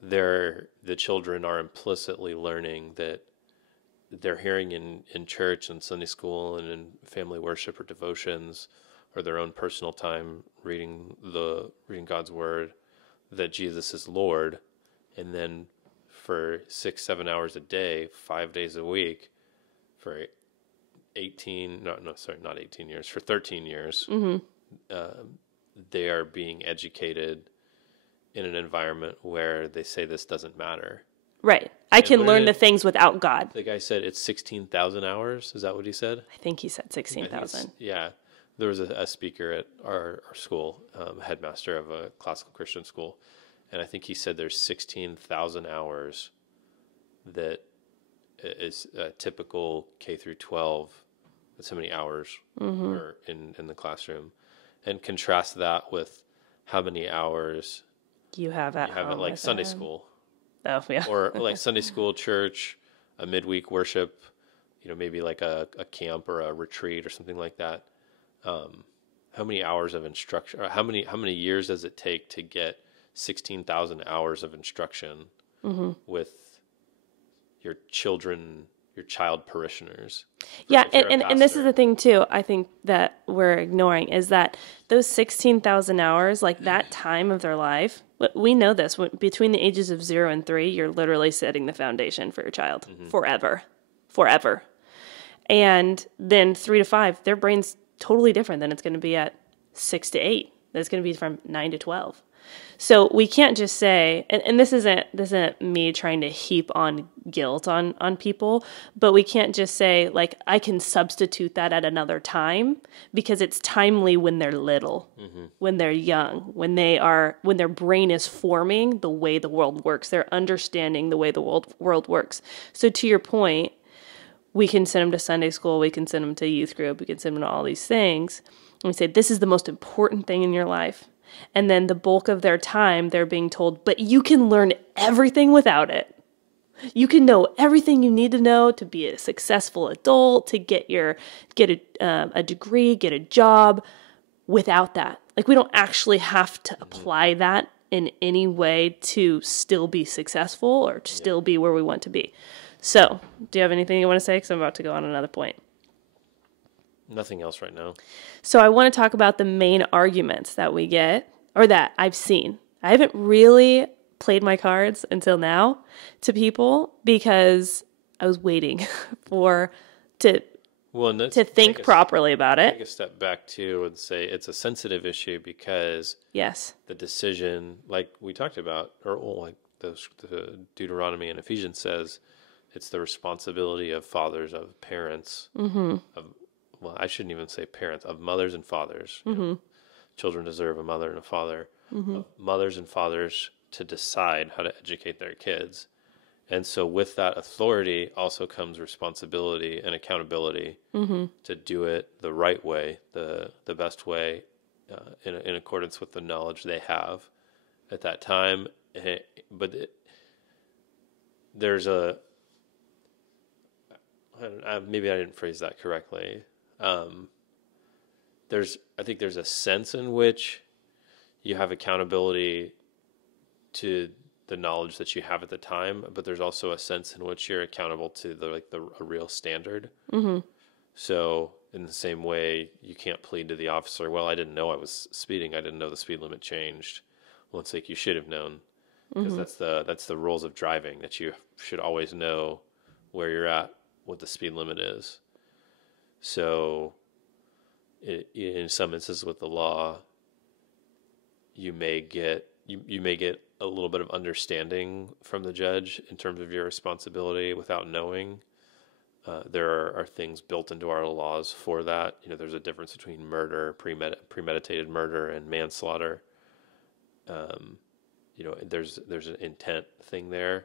the children are implicitly learning that they're hearing in church and Sunday school and in family worship or devotions or their own personal time reading God's word, that Jesus is Lord. And then for 6-7 hours a day, 5 days a week, for 13 years, they are being educated in an environment where they say this doesn't matter. Right. I can learn the things without God. The guy said it's 16,000 hours. Is that what he said? I think he said 16,000. Yeah. There was a speaker at our school, headmaster of a classical Christian school, and I think he said there's 16,000 hours that is a typical K through 12. That's how many hours are in the classroom. And contrast that with how many hours you have at like Sunday school. Oh, yeah. Or like Sunday school, church, a midweek worship, maybe like a camp or a retreat or something like that. How many hours of instruction, or how many years does it take to get 16,000 hours of instruction with your child parishioners? Yeah, and this is the thing too, I think that we're ignoring, is that those 16,000 hours, like that time of their life, we know this, between the ages of 0 and 3, you're literally setting the foundation for your child forever. And then 3 to 5, their brain's totally different than it's going to be at 6 to 8. It's going to be from 9 to 12. So we can't just say, and this isn't me trying to heap on guilt on people, but we can't just say, like, I can substitute that at another time, because it's timely when they're little, when they're young, when their brain is forming the way the world works. They're understanding the way the world works. So to your point, we can send them to Sunday school, we can send them to youth group, we can send them to all these things. And we say, this is the most important thing in your life. And then the bulk of their time, they're being told, but you can learn everything without it. You can know everything you need to know to be a successful adult, to get a degree, get a job without that. Like, we don't actually have to apply that in any way to still be successful or to still be where we want to be. So, do you have anything you want to say? Because I'm about to go on another point. Nothing else right now. So I want to talk about the main arguments that we get or that I've seen. I haven't really played my cards until now to people because I was waiting to think properly about it. Take a step back too and say it's a sensitive issue because yes, the decision, like we talked about, or like the Deuteronomy and Ephesians says, it's the responsibility of fathers, of parents, well, I shouldn't even say parents, of mothers and fathers. You know, children deserve a mother and a father. Mothers and fathers to decide how to educate their kids. And so with that authority also comes responsibility and accountability to do it the right way, the best way, in accordance with the knowledge they have at that time. But there's maybe I didn't phrase that correctly. I think there's a sense in which you have accountability to the knowledge that you have at the time, but there's also a sense in which you're accountable to a real standard. So in the same way, you can't plead to the officer, well, I didn't know I was speeding. I didn't know the speed limit changed. Well, it's like you should have known, because that's the rules of driving, that you should always know where you're at, what the speed limit is. So in some instances with the law, you may get a little bit of understanding from the judge in terms of your responsibility without knowing. There are things built into our laws for that. You know, there's a difference between murder, premeditated murder, and manslaughter. You know, there's an intent thing there.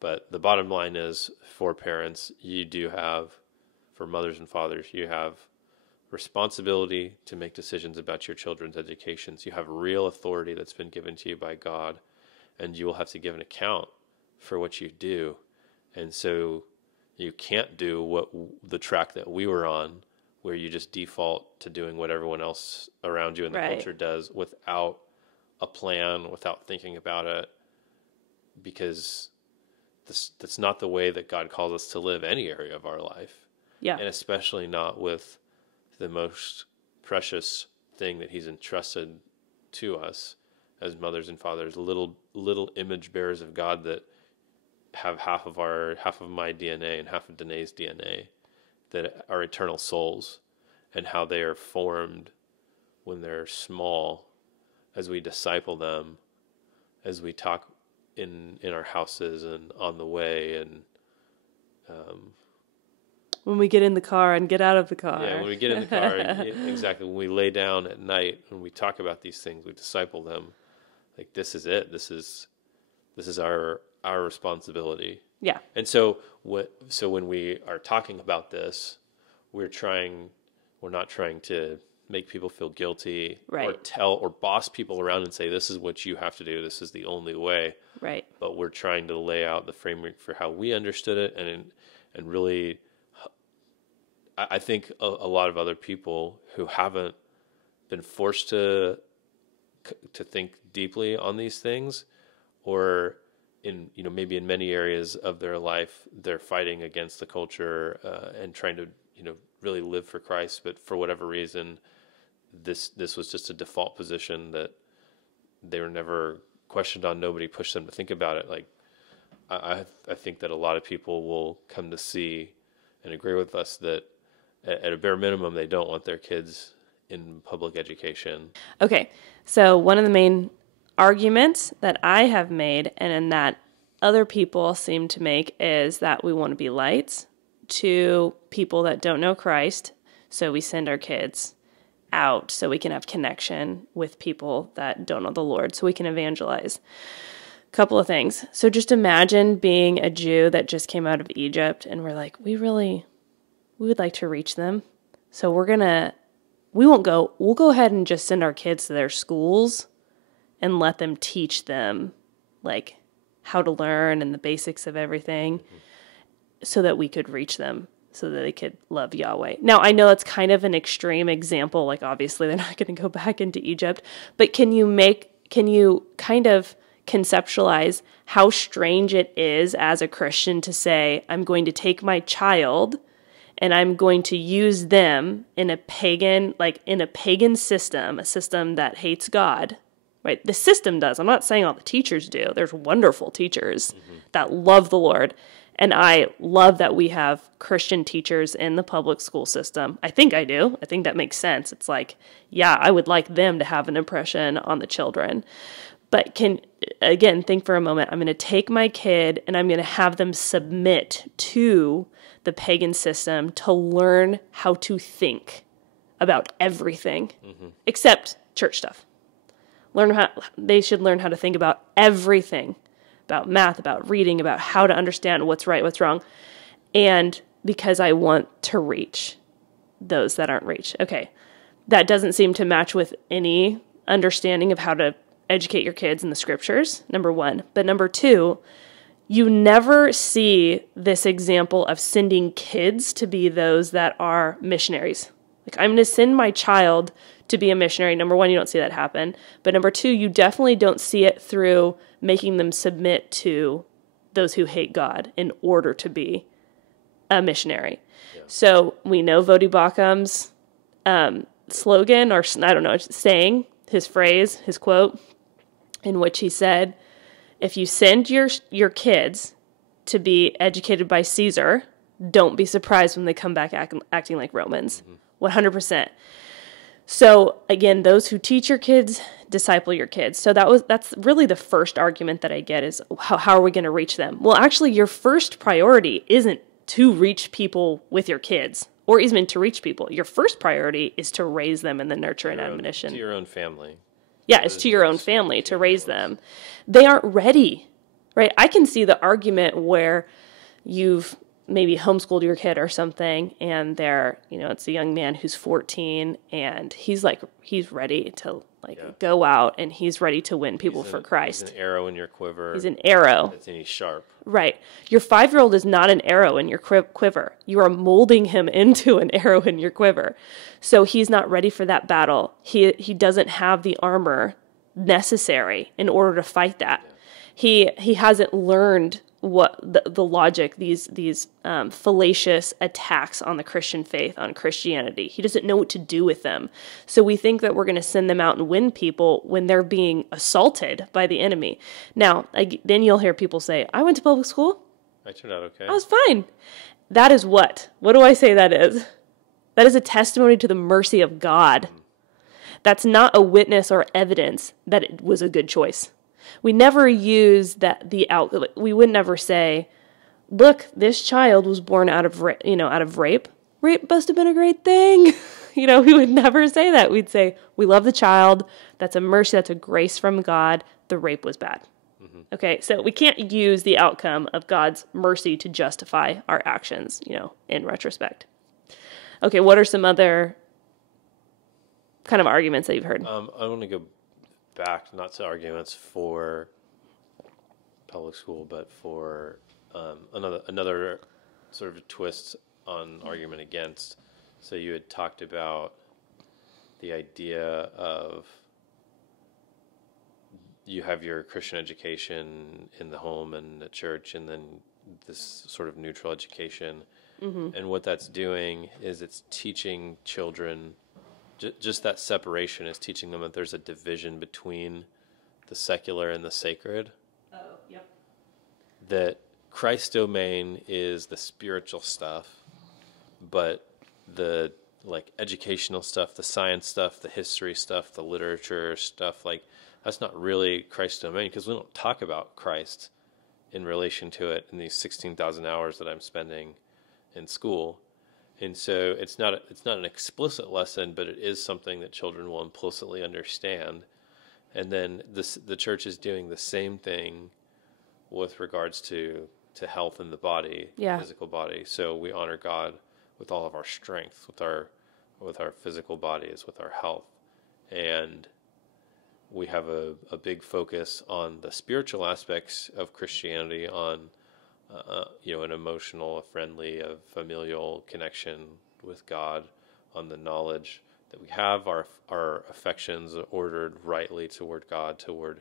But the bottom line is, for parents, for mothers and fathers, you have responsibility to make decisions about your children's educations. You have real authority that's been given to you by God, and you will have to give an account for what you do. And so you can't do what the track that we were on, where you just default to doing what everyone else around you in the culture does without a plan, without thinking about it, because that's not the way that God calls us to live any area of our life. Yeah. And especially not with the most precious thing that he's entrusted to us as mothers and fathers, little image bearers of God that have half of my DNA and half of Danae's DNA, that are eternal souls, and how they are formed when they're small, as we disciple them, as we talk in our houses and on the way, and when we get in the car and get out of the car. Yeah, when we get in the car, exactly. When we lay down at night, when we talk about these things, we disciple them. Like, this is it. This is our responsibility. Yeah. And so when we are talking about this, we're not trying to make people feel guilty, or boss people around and say, this is what you have to do, this is the only way. Right. But we're trying to lay out the framework for how we understood it, and really, I think a lot of other people who haven't been forced to think deeply on these things, or maybe in many areas of their life, they're fighting against the culture and trying to really live for Christ, but for whatever reason, this was just a default position that they were never questioned on. Nobody pushed them to think about it. Like, I think that a lot of people will come to see and agree with us that at a bare minimum, they don't want their kids in public education. Okay, so one of the main arguments that I have made, and that other people seem to make, is that we want to be lights to people that don't know Christ, so we send our kids out so we can have connection with people that don't know the Lord, so we can evangelize. Couple of things. So just imagine being a Jew that just came out of Egypt, and we're like, we would like to reach them. So we'll go ahead and just send our kids to their schools and let them teach them, like, how to learn and the basics of everything, so that we could reach them, so that they could love Yahweh. Now, I know that's kind of an extreme example. Like, obviously, they're not going to go back into Egypt. But can you kind of conceptualize how strange it is as a Christian to say, I'm going to take my child and I'm going to use them in a pagan system, a system that hates God, right? The system does. I'm not saying all the teachers do. There's wonderful teachers that love the Lord. And I love that we have Christian teachers in the public school system. I think I do. I think that makes sense. It's like, yeah, I would like them to have an impression on the children. But again, think for a moment. I'm going to take my kid and I'm going to have them submit to the pagan system to learn how to about everything except church stuff. They should learn how to think about everything, about math, about reading, about how to understand what's right, what's wrong. And because I want to reach those that aren't reached. Okay, that doesn't seem to match with any understanding of how to educate your kids in the scriptures, number one. But number two, you never see this example of sending kids to be those that are missionaries. Like, I'm going to send my child to be a missionary. Number one, you don't see that happen. But number two, you definitely don't see it through making them submit to those who hate God in order to be a missionary. Yeah. So we know Vodi Baucham's slogan, or I don't know, saying, his phrase, his quote, in which he said, if you send your kids to be educated by Caesar, don't be surprised when they come back acting like Romans. 100%. So again, those who teach your kids, disciple your kids. So that's really the first argument that I get is how are we going to reach them? Well, actually, your first priority isn't to reach people with your kids or even to reach people. Your first priority is to raise them in the nurture and admonition. To your own family. Yeah, it's to your own family to raise them. They aren't ready, right? I can see the argument where you've maybe homeschooled your kid or something, and it's a young man who's 14, and he's ready to go out, and he's ready to win people for Christ. He's an arrow in your quiver. He's an arrow. And he's sharp. Right. Your 5-year-old is not an arrow in your quiver. You are molding him into an arrow in your quiver. So he's not ready for that battle. He doesn't have the armor necessary in order to fight that. Yeah. He hasn't learned what the logic, these fallacious attacks on the Christian faith, on Christianity. He doesn't know what to do with them. So we think that we're going to send them out and win people when they're being assaulted by the enemy. Now, then you'll hear people say, I went to public school. I turned out okay. I was fine. That is what? What do I say that is? That is a testimony to the mercy of God. That's not a witness or evidence that it was a good choice. We never use we would never say, look, this child was born out of rape. Rape must have been a great thing. We would never say that. We'd say, we love the child. That's a mercy. That's a grace from God. The rape was bad. Mm-hmm. Okay. So we can't use the outcome of God's mercy to justify our actions, in retrospect. Okay. What are some other kind of arguments that you've heard? I want to go back, not to arguments for public school, but for another sort of twist on argument against. So you had talked about the idea of you have your Christian education in the home and the church, and then this sort of neutral education. Mm-hmm. And what that's doing is it's teaching children. Just that separation is teaching them that there's a division between the secular and the sacred. Oh, yep. That Christ's domain is the spiritual stuff, but the educational stuff, the science stuff, the history stuff, the literature stuff, that's not really Christ's domain, because we don't talk about Christ in relation to it in these 16,000 hours that I'm spending in school. And so it's not an explicit lesson, but it is something that children will implicitly understand. And then the church is doing the same thing with regards to health in the body, physical body. So we honor God with all of our strength, with our physical bodies, with our health. And we have a big focus on the spiritual aspects of Christianity, on an emotional, a friendly, a familial connection with God, on the knowledge that we have our affections ordered rightly toward God, toward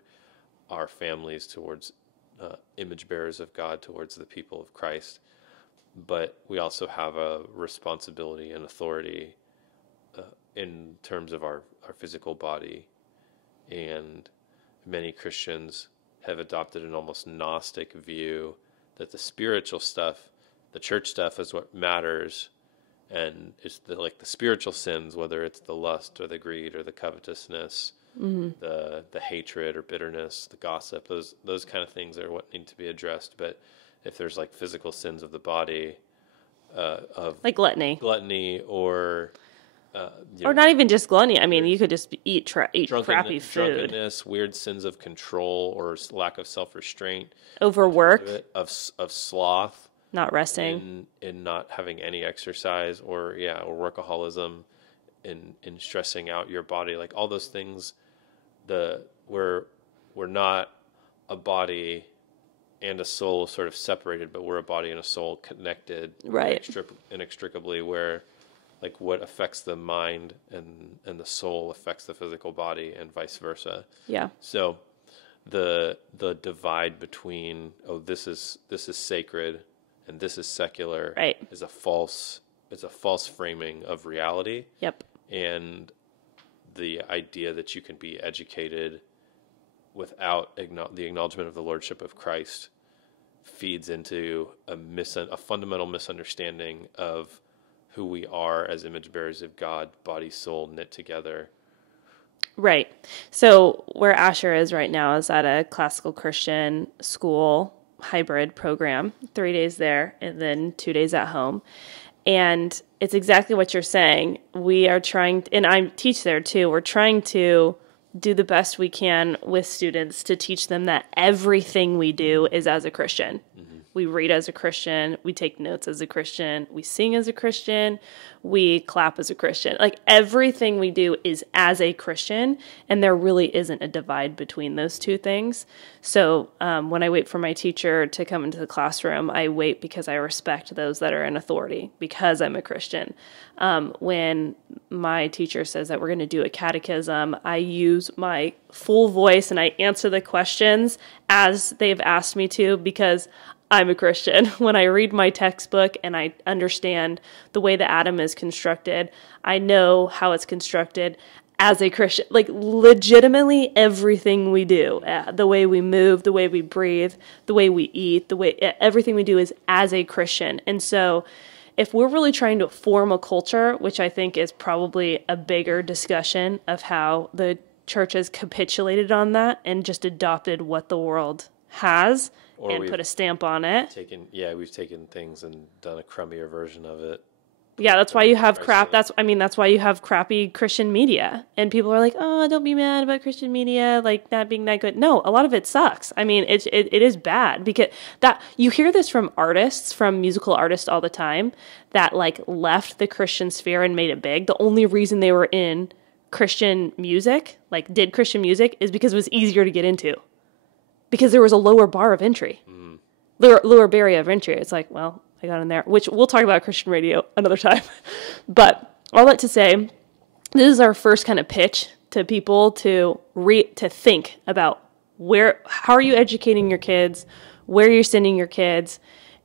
our families, towards image bearers of God, towards the people of Christ. But we also have a responsibility and authority in terms of our physical body. And many Christians have adopted an almost Gnostic view that the spiritual stuff, the church stuff, is what matters, and it's the spiritual sins, whether it's the lust or the greed or the covetousness, the hatred or bitterness, the gossip, those kind of things are what need to be addressed. But if there's like physical sins of the body, of like gluttony, or or not even just gluttony. I mean, you could just eat crappy food, drunkenness, weird sins of control or lack of self-restraint, overwork, of sloth, not resting, in not having any exercise, or workaholism, in stressing out your body, like all those things. We're not a body and a soul sort of separated, but we're a body and a soul connected, right, inextricably, where like what affects the mind and the soul affects the physical body, and vice versa. Yeah. So the divide between this is sacred and this is secular, right, is a false framing of reality. Yep. And the idea that you can be educated without the acknowledgement of the lordship of Christ feeds into a fundamental misunderstanding of who we are as image bearers of God, body, soul, knit together. Right. So where Asher is right now is at a classical Christian school hybrid program, 3 days there and then 2 days at home. And it's exactly what you're saying. We are trying, and I teach there too, we're trying to do the best we can with students to teach them that everything we do is as a Christian. Mm-hmm. We read as a Christian, we take notes as a Christian, we sing as a Christian, we clap as a Christian. Like everything we do is as a Christian, and there really isn't a divide between those two things. So when I wait for my teacher to come into the classroom, I wait because I respect those that are in authority, because I'm a Christian. When my teacher says that we're going to do a catechism, I use my full voice and I answer the questions as they've asked me to, because I'm a Christian. When I read my textbook and I understand the way the atom is constructed, I know how it's constructed as a Christian. Like legitimately everything we do, the way we move, the way we breathe, the way we eat, everything we do is as a Christian. And so if we're really trying to form a culture, which I think is probably a bigger discussion of how the church has capitulated on that and just adopted what the world has, and put a stamp on it. We've taken things and done a crummier version of it. Yeah, that's why you have that's why you have crappy Christian media. And people are like, "Oh, don't be mad about Christian media, like not being that good." No, a lot of it sucks. I mean, it is bad, because that you hear this from musical artists all the time that like left the Christian sphere and made it big. The only reason they were in Christian music, like did Christian music, is because it was easier to get into. Because there was a lower bar of entry, lower barrier of entry. It's like, well, I got in there, which we'll talk about Christian radio another time. But all that to say, this is our first kind of pitch to people to think about how are you educating your kids, where you're sending your kids,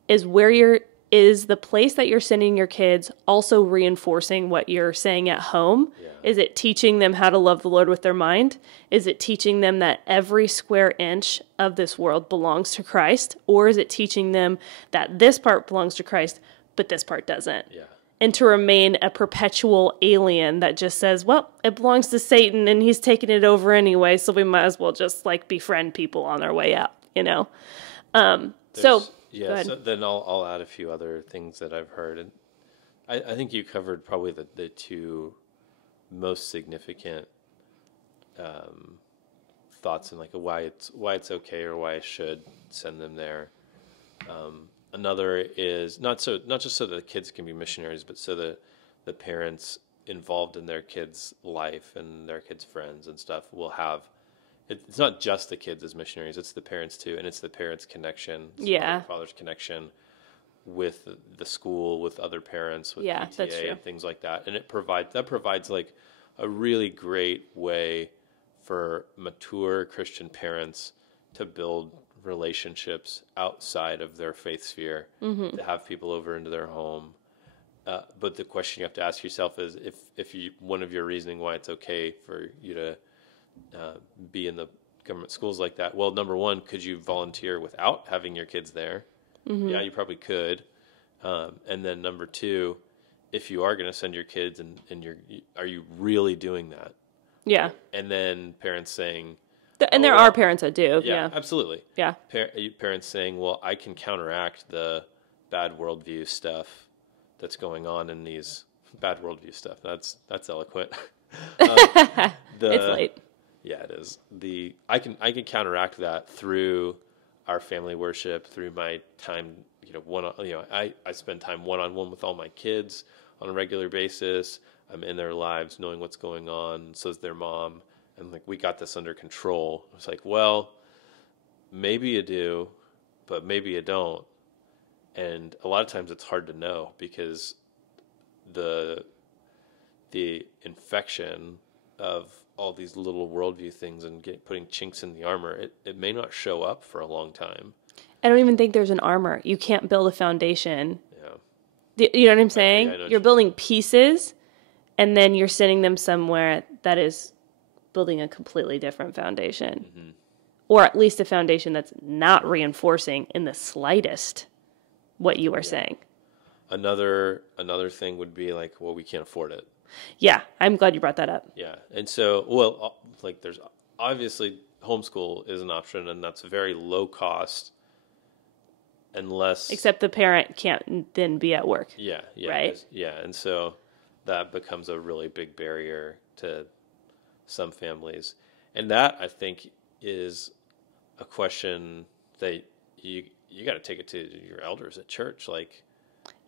is the place that you're sending your kids also reinforcing what you're saying at home? Yeah. Is it teaching them how to love the Lord with their mind? Is it teaching them that every square inch of this world belongs to Christ? Or is it teaching them that this part belongs to Christ, but this part doesn't? Yeah. And to remain a perpetual alien that just says, well, it belongs to Satan and he's taking it over anyway, so we might as well just like befriend people on their way out, you know? Yeah, so then I'll add a few other things that I've heard. And I think you covered probably the two most significant thoughts and like why it's okay or why I should send them there. Another is not just so that the kids can be missionaries, but so that the parents involved in their kids' life and their kids' friends and stuff will have. It's not just the kids as missionaries; it's the parents too, and it's the parents' connection, father's connection with the school, with other parents, with PTA and things like that. And it provides like a really great way for mature Christian parents to build relationships outside of their faith sphere, to have people over into their home. But the question you have to ask yourself is, if one of your reasoning why it's okay for you to be in the government schools like that. Well, number one, could you volunteer without having your kids there? Yeah, you probably could. And then number two, if you are going to send your kids and are you really doing that? Yeah. And then parents saying, And there are parents that do. yeah, absolutely. Yeah. Parents saying, well, I can counteract the bad worldview stuff that's going on in these bad worldview stuff. That's eloquent. It's late. Yeah, it is. I can counteract that through our family worship, through my time, I spend time one-on-one with all my kids on a regular basis. I'm in their lives, knowing what's going on. So is their mom. And like, we got this under control. It's like, well, maybe you do, but maybe you don't. And a lot of times it's hard to know because the infection of all these little worldview things and putting chinks in the armor, it may not show up for a long time. I don't even think there's an armor. You can't build a foundation. Yeah. You know what I'm saying? Yeah, you're building pieces, and then you're sending them somewhere that is building a completely different foundation. Mm-hmm. Or at least a foundation that's not reinforcing in the slightest what you are saying. Another thing would be like, well, we can't afford it. Yeah, I'm glad you brought that up. Yeah, and so, there's obviously homeschool is an option, and that's very low cost, except the parent can't then be at work. Yeah, right. Yeah, and so that becomes a really big barrier to some families, and that I think is a question that you got to take it to your elders at church, like.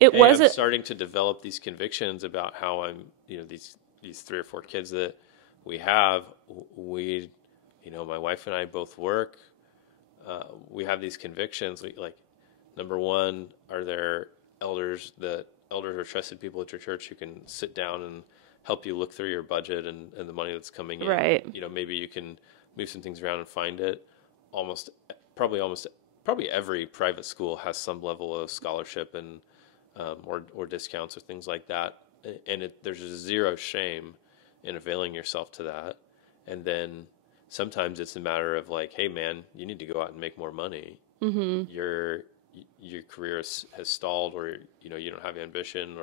I'm starting to develop these convictions about how I'm, these 3 or 4 kids that we have, my wife and I both work. We have these convictions. Number one, are there elders or trusted people at your church who can sit down and help you look through your budget and the money that's coming in? Right. Maybe you can move some things around and find it. Probably every private school has some level of scholarship and or discounts or things like that, and there's zero shame in availing yourself to that. And then sometimes it's a matter of like, hey man, you need to go out and make more money. Mm-hmm. Your career has stalled, or you don't have ambition,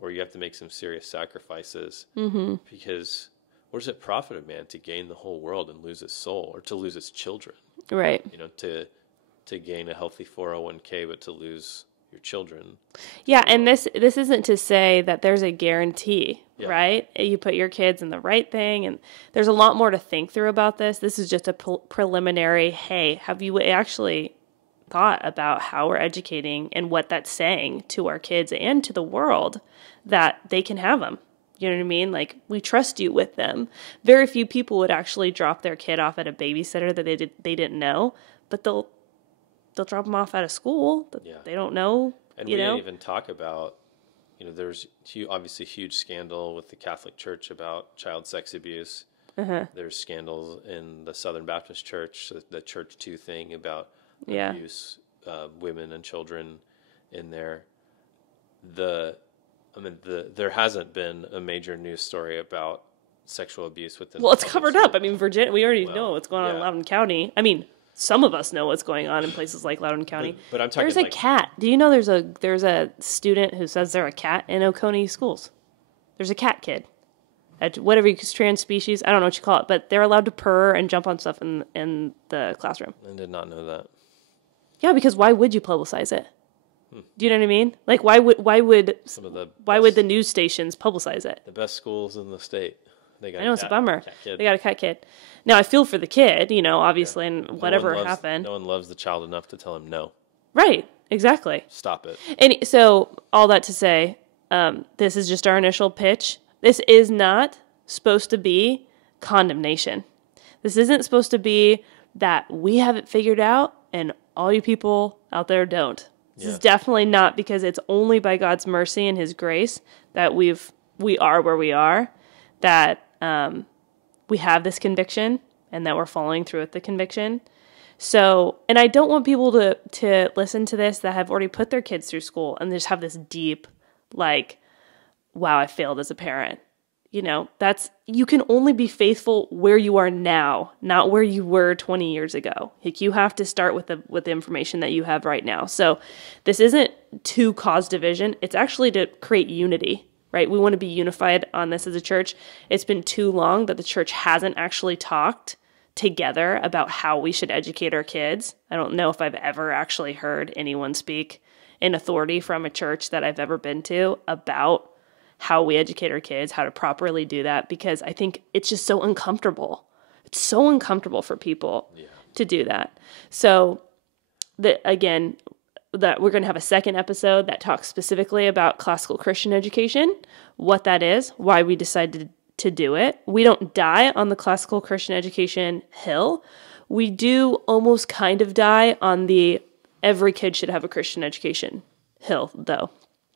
or you have to make some serious sacrifices. Mm-hmm. Because what does it profit a man to gain the whole world and lose his soul, or to lose his children? Right. To gain a healthy 401k, but to lose your children. Yeah, and this isn't to say that there's a guarantee, right? You put your kids in the right thing, and there's a lot more to think through about this. This is just a preliminary, hey, have you actually thought about how we're educating and what that's saying to our kids and to the world, that they can have them? You know what I mean? Like, we trust you with them. Very few people would actually drop their kid off at a babysitter that they didn't know, but they'll drop them off at a school that they don't know. And we didn't even talk about, there's obviously huge scandal with the Catholic Church about child sex abuse. Uh-huh. There's scandals in the Southern Baptist Church, the Church 2 thing about abuse, women and children in there. There hasn't been a major news story about sexual abuse within. Well, it's covered up. I mean, Virginia, we already know what's going on in Loudoun County. I mean, some of us know what's going on in places like Loudoun County. But I'm talking. There's a cat. Do you know there's a student who says they're a cat in Oconee schools? There's a cat kid. Whatever trans species, I don't know what you call it, but they're allowed to purr and jump on stuff in the classroom. I did not know that. Yeah, because why would you publicize it? Do you know what I mean? Like, why would the news stations publicize it? The best schools in the state. I know, it's a bummer. They got a cat kid. Now, I feel for the kid, obviously, and whatever happened. No one loves the child enough to tell him no. Right, exactly. Stop it. And so, all that to say, this is just our initial pitch. This is not supposed to be condemnation. This isn't supposed to be that we have it figured out and all you people out there don't. This is definitely not, because it's only by God's mercy and His grace that we are where we are, that we have this conviction and that we're following through with the conviction. So, and I don't want people to listen to this that have already put their kids through school and just have this deep, like, wow, I failed as a parent. you can only be faithful where you are now, not where you were 20 years ago. Like, you have to start with the information that you have right now. So this isn't to cause division. It's actually to create unity, right? We want to be unified on this as a church. It's been too long that the church hasn't actually talked together about how we should educate our kids. I don't know if I've ever actually heard anyone speak in authority from a church that I've ever been to about how we educate our kids, how to properly do that, because I think it's just so uncomfortable. It's so uncomfortable for people to do that. So that we're going to have a second episode that talks specifically about classical Christian education, what that is, why we decided to do it. We don't die on the classical Christian education hill. We do almost kind of die on the every kid should have a Christian education hill, though.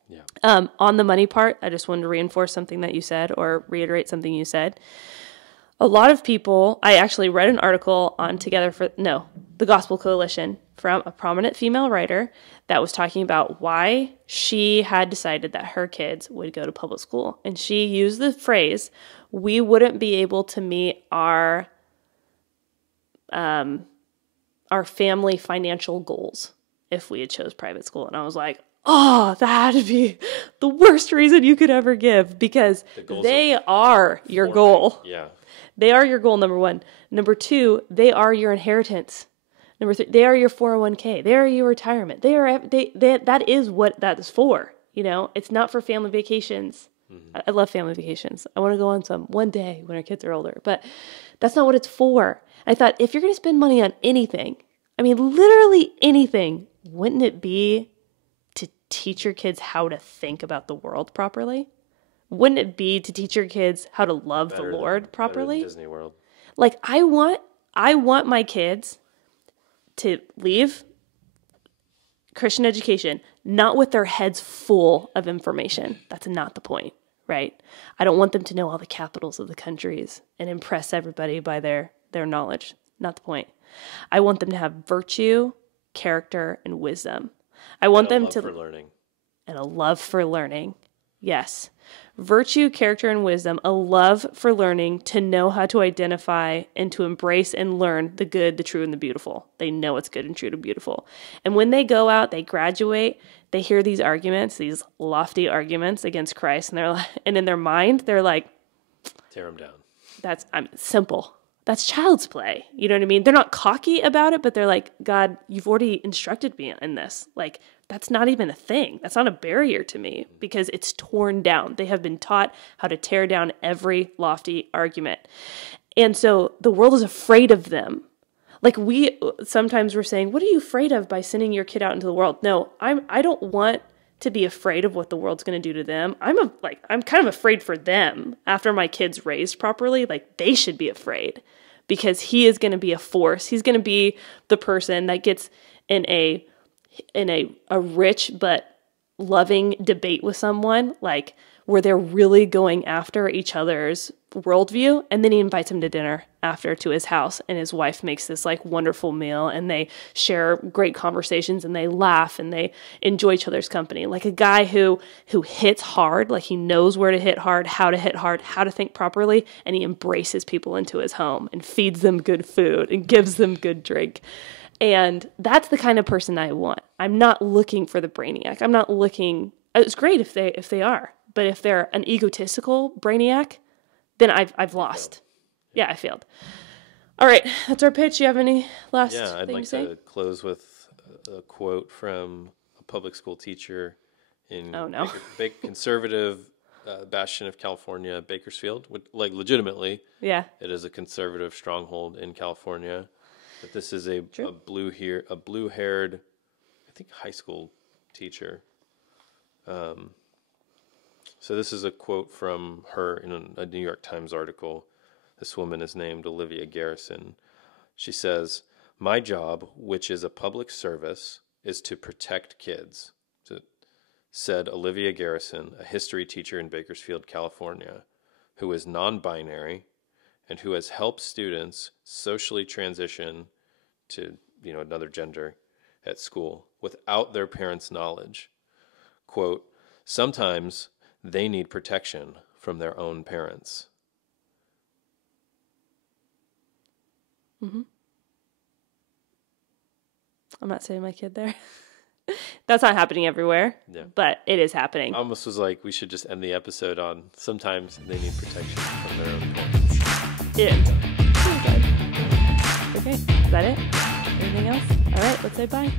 Yeah. On the money part, I just wanted to reinforce something that you said, or reiterate something you said. A lot of people, I actually read an article on the Gospel Coalition from a prominent female writer that was talking about why she had decided that her kids would go to public school. And she used the phrase, we wouldn't be able to meet our family financial goals if we had chose private school. And I was like, oh, that'd be the worst reason you could ever give, because they are your goal. Yeah. They are your goal, number one. Number two, they are your inheritance. Number three, they are your 401k. They are your retirement. That is what that is for. It's not for family vacations. Mm-hmm. I love family vacations. I want to go on some one day when our kids are older, but that's not what it's for. I thought, if you're going to spend money on anything, I mean, literally anything, wouldn't it be to teach your kids how to think about the world properly? Wouldn't it be to teach your kids how to love the Lord properly? Better than Disney World. Like, I want my kids to leave Christian education not with their heads full of information. That's not the point, right? I don't want them to know all the capitals of the countries and impress everybody by their knowledge. Not the point. I want them to have virtue, character, and wisdom. I want them to learning. And a love for learning. Yes. Virtue, character, and wisdom, a love for learning, to know how to identify and to embrace and learn the good, the true, and the beautiful. They know it's good and true and beautiful. And when they go out, they graduate, they hear these arguments, these lofty arguments against Christ, and in their mind, they're like, tear them down. That's simple. That's child's play. You know what I mean? They're not cocky about it, but they're like, God, you've already instructed me in this. Like, that's not even a thing. That's not a barrier to me, because it's torn down. They have been taught how to tear down every lofty argument. And so the world is afraid of them. Like, sometimes we're saying, what are you afraid of by sending your kid out into the world? No, I don't want to be afraid of what the world's going to do to them. I'm kind of afraid for them after my kid's raised properly. Like, they should be afraid, because he is going to be a force. He's going to be the person that gets in a rich but loving debate with someone, like, where they're really going after each other's worldview, and then he invites him to dinner after to his house, and his wife makes this like wonderful meal, and they share great conversations, and they laugh, and they enjoy each other's company. Like a guy who hits hard, like he knows where to hit hard, how to think properly, and he embraces people into his home and feeds them good food and gives them good drink. And that's the kind of person I want. I'm not looking for the brainiac. I'm not looking. It's great if they are, but if they're an egotistical brainiac, then I've lost. Yeah, I failed. All right, that's our pitch. You have any last thing to say? Yeah, I'd like to close with a quote from a public school teacher in big conservative bastion of California, Bakersfield. Like, legitimately, yeah, it is a conservative stronghold in California. But this is a blue-haired, I think, high school teacher. So this is a quote from her in a New York Times article. This woman is named Olivia Garrison. She says, "My job, which is a public service, is to protect kids," said Olivia Garrison, a history teacher in Bakersfield, California, who is non-binary and who has helped students socially transition to, another gender at school without their parents' knowledge. Quote, "Sometimes they need protection from their own parents. Mm-hmm. I'm not saying my kid there. That's not happening everywhere, but it is happening. I almost was like, we should just end the episode on sometimes they need protection from their own parents. Yeah. Okay, is that it? Anything else? All right, let's say bye.